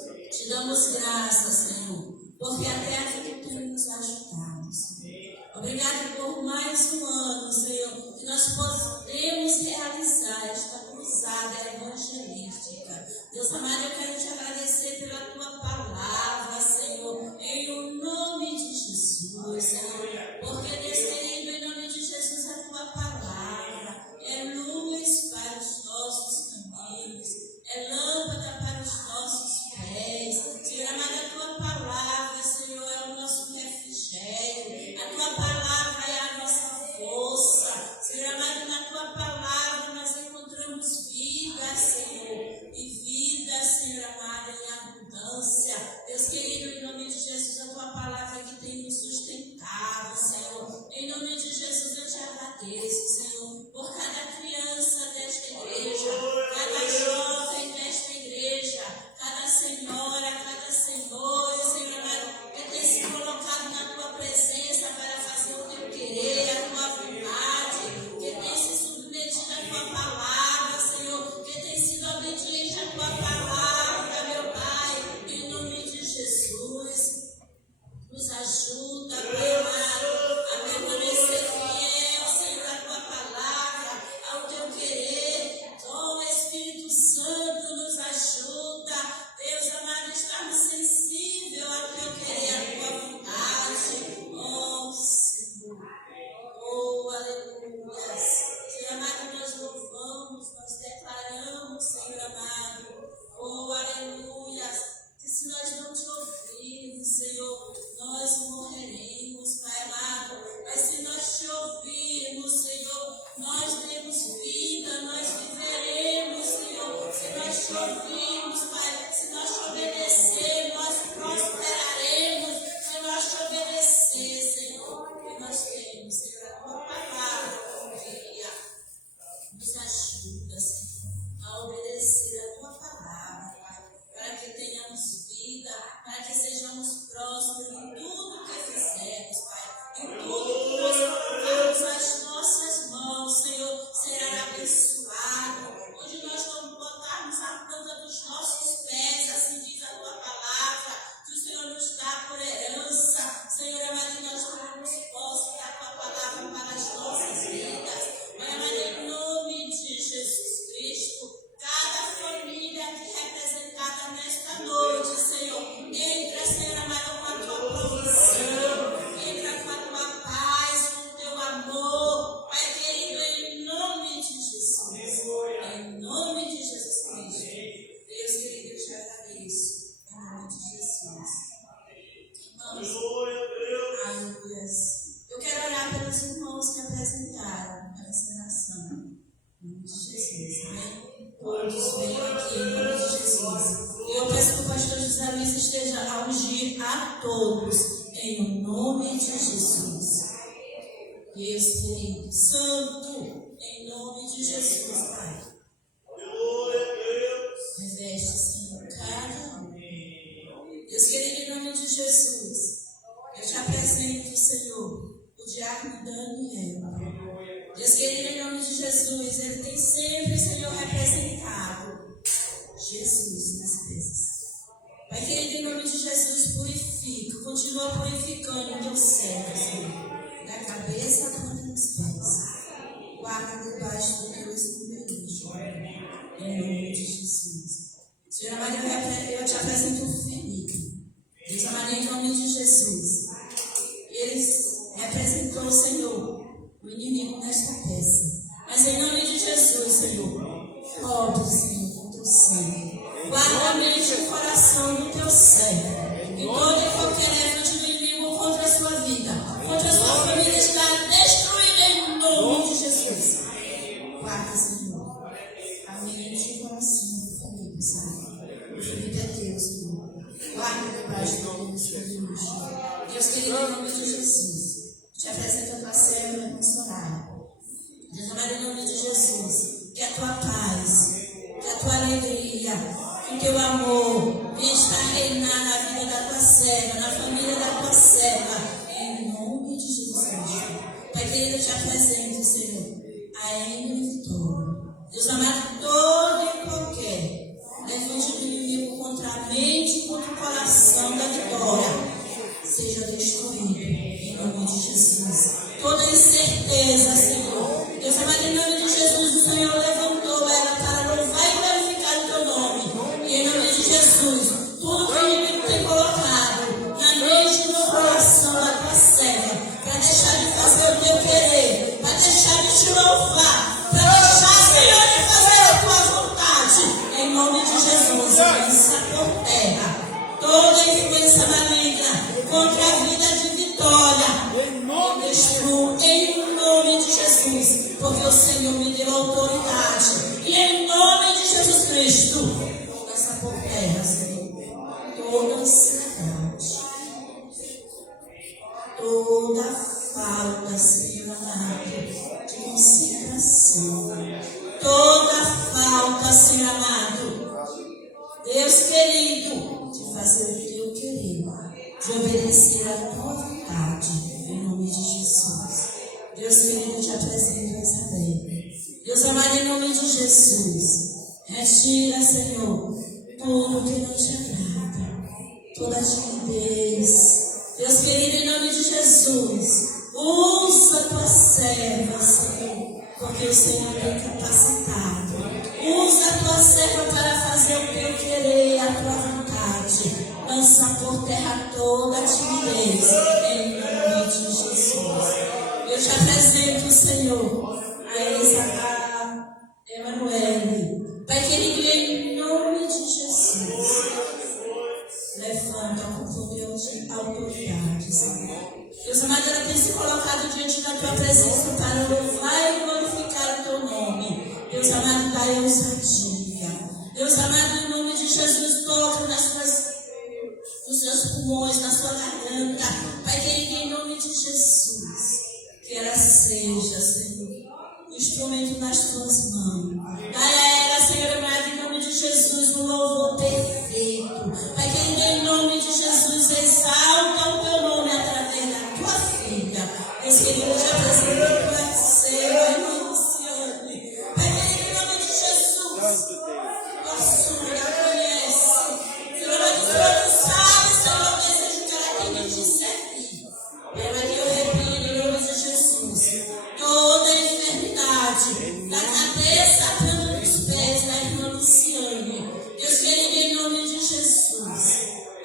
Pai, te damos graças, Senhor, porque até aqui tu tem nos ajudado, Senhor. Obrigado por mais um ano, Senhor, que nós podemos realizar esta cruzada evangelística. Deus amado, eu quero te agradecer pela tua palavra, Senhor, em o nome de Jesus, Senhor, porque Deus querido, em nome de Jesus, a tua palavra é luz para os nossos caminhos, é lâmpada para os nossos pés. Senhor amado, a tua palavra, Senhor, é o nosso refrigério, a tua palavra é a nossa força. Senhor amado, na tua palavra nós encontramos vida, Senhor, e vida, Senhor amado, em abundância. Deus querido, em nome de Jesus, a tua palavra é que tem nos sustentado, Senhor. Em nome de Jesus eu te agradeço, Senhor, por cada criança desta igreja, cada jovem desta igreja, cada senhora, cada senhor, Senhor amado, que tem se colocado na tua presença para fazer o teu querer, a tua vontade, que tem se submetido à tua palavra, Senhor, que tem sido obediente à tua palavra, meu Pai, em nome de Jesus. Nos ajuda, Pai amado, a permanecer fiel, Senhor, à tua palavra, ao teu querer. Oh, Espírito Santo, nos ajuda, Deus amado, estarmos sensíveis ao teu querer, à tua vontade. Oh, Senhor. Oh, aleluia. Senhor amado, nós louvamos, nós declaramos, Senhor amado. Oh, aleluia. Que se nós não te ouvirmos, Senhor, nós morreremos, Pai amado. Mas se nós te ouvirmos, Senhor, nós temos vida, nós viveremos, Senhor. Se nós te ouvirmos, Pai, se nós te obedecer, nós prosperaremos. Se nós te obedecer, Senhor, que nós temos, Senhor, a tua palavra, dia. Nos ajuda, Senhor, a obedecer a tua palavra, Pai, para que tenhamos vida, para que sejamos prósperos em tudo que fizermos, Pai. Em tudo que nós colocarmos as nossas mãos, Senhor, será abençoado. Onde nós botarmos a planta dos nossos pés, assim diz a tua palavra, que o Senhor nos dá por herança. Senhor amado, nós tomamos posse da tua palavra para as nossas vidas. Pai amado, em nome de Jesus Cristo, cada família aqui representada nesta noite, Senhor, entra, Senhor amado, com a tua provisão, entra com a tua paz, com o teu amor, Pai querido, em nome de Jesus, em nome de Jesus Cristo. Deus querido, eu te agradeço, em nome de Jesus. Aleluia. Eu quero orar pelos irmãos que apresentaram a encenação. Em nome de Jesus, amém? Todos venham aqui em nome de Jesus. E eu peço que o pastor José Luiz esteja a ungir a todos em nome de Jesus. Deus querido, Santo, em nome de Jesus, Pai. Reveste, Senhor, cada um. Deus querido, em nome de Jesus, eu te apresento, Senhor, o diácono Daniel. Deus querido, em nome de Jesus, ele tem sempre, Senhor, representado Jesus nas vezes. Pai querido, em nome de Jesus, purifica, continua purificando o teu servo, Senhor, da cabeça à ponta dos pés. Guarda debaixo do teu esconderijo, em nome de Jesus. Senhor amado, eu te apresento o Felipe. Deus amado, em nome de Jesus. Eles representou, Senhor, o inimigo nesta peça. Mas em nome de Jesus, Senhor, cobre, Senhor, com teu sangue. Guarda a mente e o coração do teu servo. E toda e qualquer erro de inimigo contra a sua vida, contra a sua família, está destruída em nome de Jesus. Guarda, Senhor, a mente e o coração do Felipe, Senhor. O Felipe é teu, Senhor. Guarda debaixo do teu esconderijo. Deus querido, em nome de Jesus, te apresento a tua serva e Soraya. Deus amado, em nome de Jesus, que a tua paz, que a tua alegria, que o teu amor venha estar a reinar na vida da tua serva, na família da tua serva, em nome de Jesus Cristo. Pai querido, eu te apresento, Senhor, a Emily Vitória. Deus amado, todo e qualquer levante do inimigo contra a mente e contra o coração da Vitória seja destruído em nome de Jesus. Toda incerteza, Senhor, Deus amado, em nome de Jesus, o Senhor levantou ela para louvar e glorificar o teu nome. E em nome de Jesus, tudo que o inimigo tem colocado na mente e no coração da tua serva, para deixar de fazer o teu querer, para deixar de te louvar, para deixar, Senhor, de fazer a tua vontade, em nome de Jesus, lança por terra toda influência maligna contra a vida de Vitória. Destrua em nome de Jesus, porque o Senhor me deu autoridade. E em nome de Jesus Cristo, lança por terra, Senhor, toda ansiedade, toda falta, Senhor amado, de concentração, toda falta, Senhor amado, Deus querido, de fazer o teu querer, de obedecer a tua vontade, em nome de Jesus. Deus querido, te apresento a Isabel. Deus amado, em nome de Jesus, retira, Senhor, tudo que não te agrada, toda timidez. Deus querido, em nome de Jesus, usa a tua serva, Senhor, porque o Senhor tem capacitado. Usa a tua serva para fazer o teu querer, a tua vontade. Lança por terra toda a timidez, em nome de Jesus. Eu te apresento, Senhor, a Emanuele. Pai querido, em nome de Jesus, levanta com poder de autoridade, Senhor. Deus amado, ela tem se colocado diante da tua presença para louvar e glorificar o teu nome. Deus amado, dai ousadia. Deus amado, em nome de Jesus, toca nos seus pulmões, na sua garganta. Pai querido, em nome de Jesus, que ela seja, Senhor, o instrumento nas tuas mãos. Dai a ela, Senhor amado, em nome de Jesus, um louvor perfeito. Pai querido, em nome de Jesus, exalta o teu nome através da tua filha. Deus querido, eu te apresento a tua serva, irmã Luciane. Pai querido, em nome de Jesus, tua filha conhece. Senhor, o Senhor sabe, Senhor, o desejo que ela tem de te servir. Pai, que eu repreendo em nome de Jesus toda enfermidade, da cabeça à planta dos pés da irmã Luciane. Deus querido, em nome de Jesus,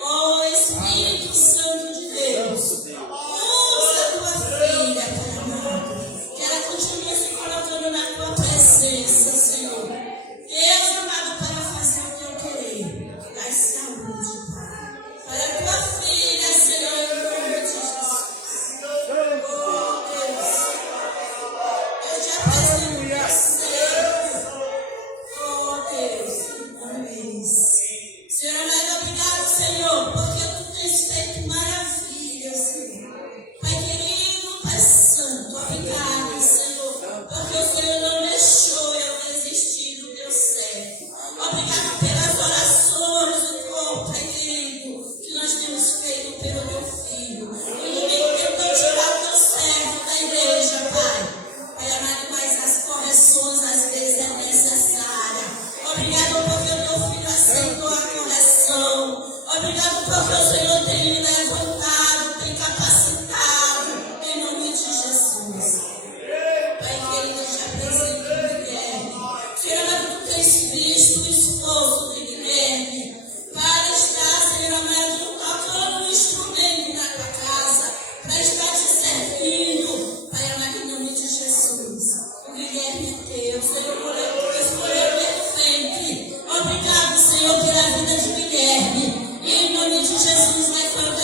ó Espírito Santo de Deus, usa a tua filha, Pai amado, que ela continue se colocando na tua presença, Senhor. Deus amado, para fazer o teu querer. Dai saúde, Pai, para a tua filha, Senhor, em nome de Jesus. Oh, Deus, eu te apresento você. Oh, Deus, amém. Senhor amado, obrigado, Senhor, porque tu tens feito maravilhas, Senhor. Pai querido, Pai santo, obrigado, Senhor, porque o Senhor não deixou eu desistir do teu servo. Obrigado pelas orações do corpo, Pai querido, que nós temos feito pelo teu filho. O inimigo tentou tirar o teu servo da igreja, Pai. Pai amado, mas as correções às vezes é necessária. Obrigado porque o teu filho aceitou a correção. Obrigado porque o Senhor tem me levantado, tem capacitado, em nome de Jesus. Pai querido, eu te apresento o Guilherme. Senhor amado, tu tens visto o esforço de Guilherme para estar, Senhor amado, tocando um instrumento na tua casa, para estar te servindo. Pai amado, em nome de Jesus, o Guilherme é teu, Senhor, tu escolheu perfeito. Obrigado, Senhor, pela vida de Guilherme. E em nome de Jesus, levanta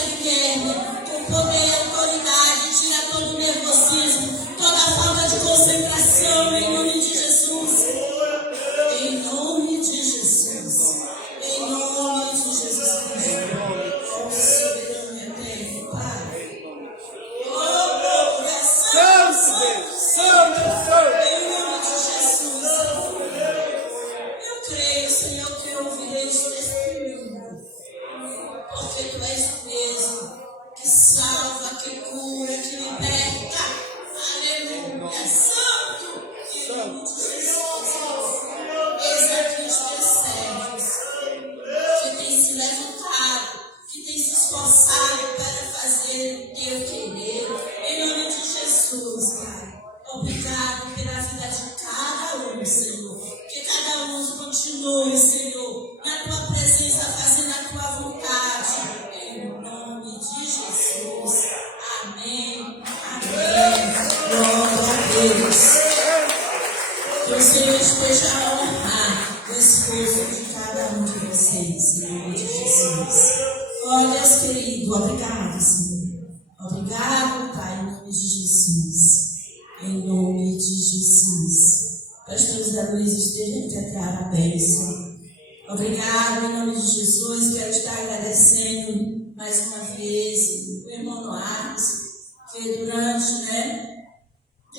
esforçarem para fazer o teu querer. Em nome de Jesus, Pai. Obrigado pela vida de cada um, Senhor. Que cada um continue, Senhor, na tua presença, fazendo a tua vontade. Em nome de Jesus. Amém. Amém. Glória a Deus. Que o Senhor esteja a honrar o esforço de cada um de vocês, em nome de Jesus. Ó Deus querido, obrigado, Senhor. Obrigado, Pai, em nome de Jesus. Em nome de Jesus. Pastor José Luiz, esteja a entregar a bênção. Obrigado, em nome de Jesus. Quero estar agradecendo mais uma vez o irmão Noartes, que durante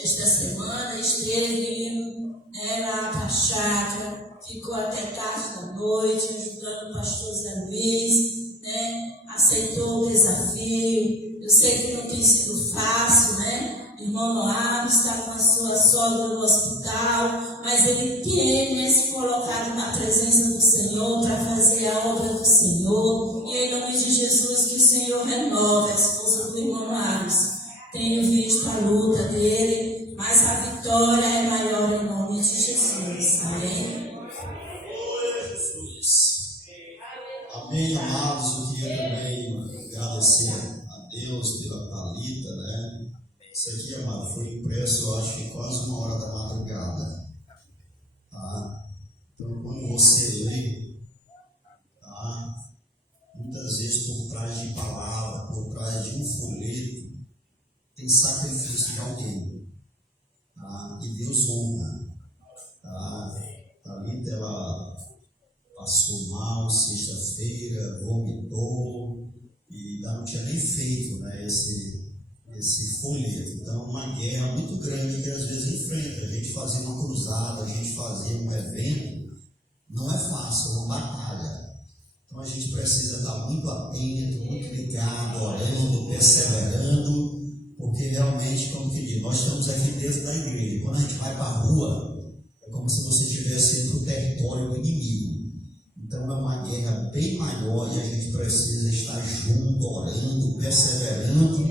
esta semana esteve indo lá para a chácara, ficou até tarde da noite, ajudando o pastor Zé Luiz, aceitou o desafio. Eu sei que não tem sido fácil, Irmão Noab está com a sua sogra no hospital, mas ele tem se colocado na presença do Senhor para fazer a obra do Senhor. E em nome de Jesus, que o Senhor renova a esposa do irmão Noab. Tenho visto a luta dele, mas a vitória é maior em nome de Jesus. Amém? Amém, amados. Eu queria também agradecer a Deus pela Thalita, Isso aqui, amado, foi impresso, eu acho que quase 1h da madrugada. Tá? Então, quando você lê, tá? Muitas vezes por trás de palavra, por trás de um folheto, tem sacrifício de alguém. Tá? E Deus honra. Tá? Thalita, ela passou mal sexta-feira, vomitou e não tinha nem feito esse folheto. Então, uma guerra muito grande que às vezes enfrenta. A gente fazer uma cruzada, a gente fazer um evento, não é fácil, é uma batalha. Então, a gente precisa estar muito atento, muito ligado, orando, perseverando, porque realmente, como que diz, nós estamos aqui dentro da igreja. Quando a gente vai para a rua, é como se você estivesse indo para o território do inimigo. Então, é uma guerra bem maior e a gente precisa estar junto, orando, perseverando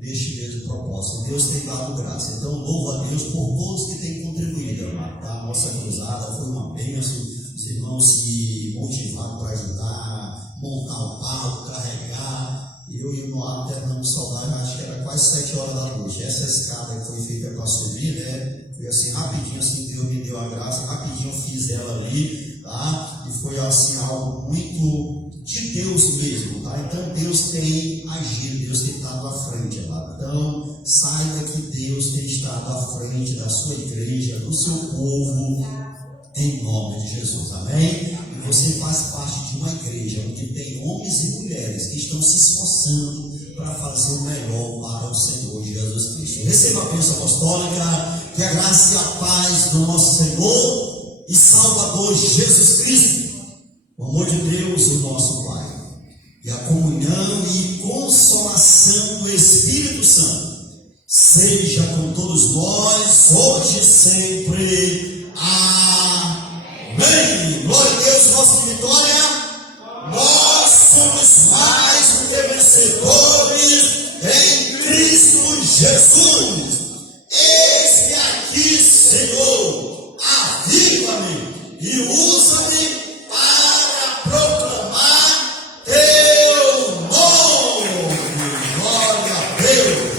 neste mesmo propósito. Deus tem dado graça. Então, louvo a Deus por todos que têm contribuído, amado. Tá? A nossa cruzada foi uma bênção. Os irmãos se motivaram para ajudar, montar o palco, carregar. Eu e o Moab terminamos saudade, acho que era quase 7 horas da noite. Essa escada que foi feita para subir, foi assim, rapidinho, assim, Deus me deu a graça, rapidinho eu fiz ela ali, tá? E foi assim, algo muito de Deus mesmo, tá? Então Deus tem agido, Deus tem estado à frente, amado. Então saiba que Deus tem estado à frente da sua igreja, do seu povo, em nome de Jesus, amém? E você faz parte de uma igreja onde tem homens e mulheres que estão se esforçando para fazer o melhor para o Senhor Jesus Cristo. Receba a bênção apostólica, que a graça e a paz do nosso Senhor e Salvador Jesus Cristo, o amor de Deus, o nosso Pai, e a comunhão e consolação do Espírito Santo seja com todos nós, hoje e sempre. Amém. Glória a Deus, nossa vitória. Nós somos mais do que vencedores em Cristo Jesus. Eis-me aqui, Senhor, aviva-me e usa-me para proclamar teu nome. Glória a Deus.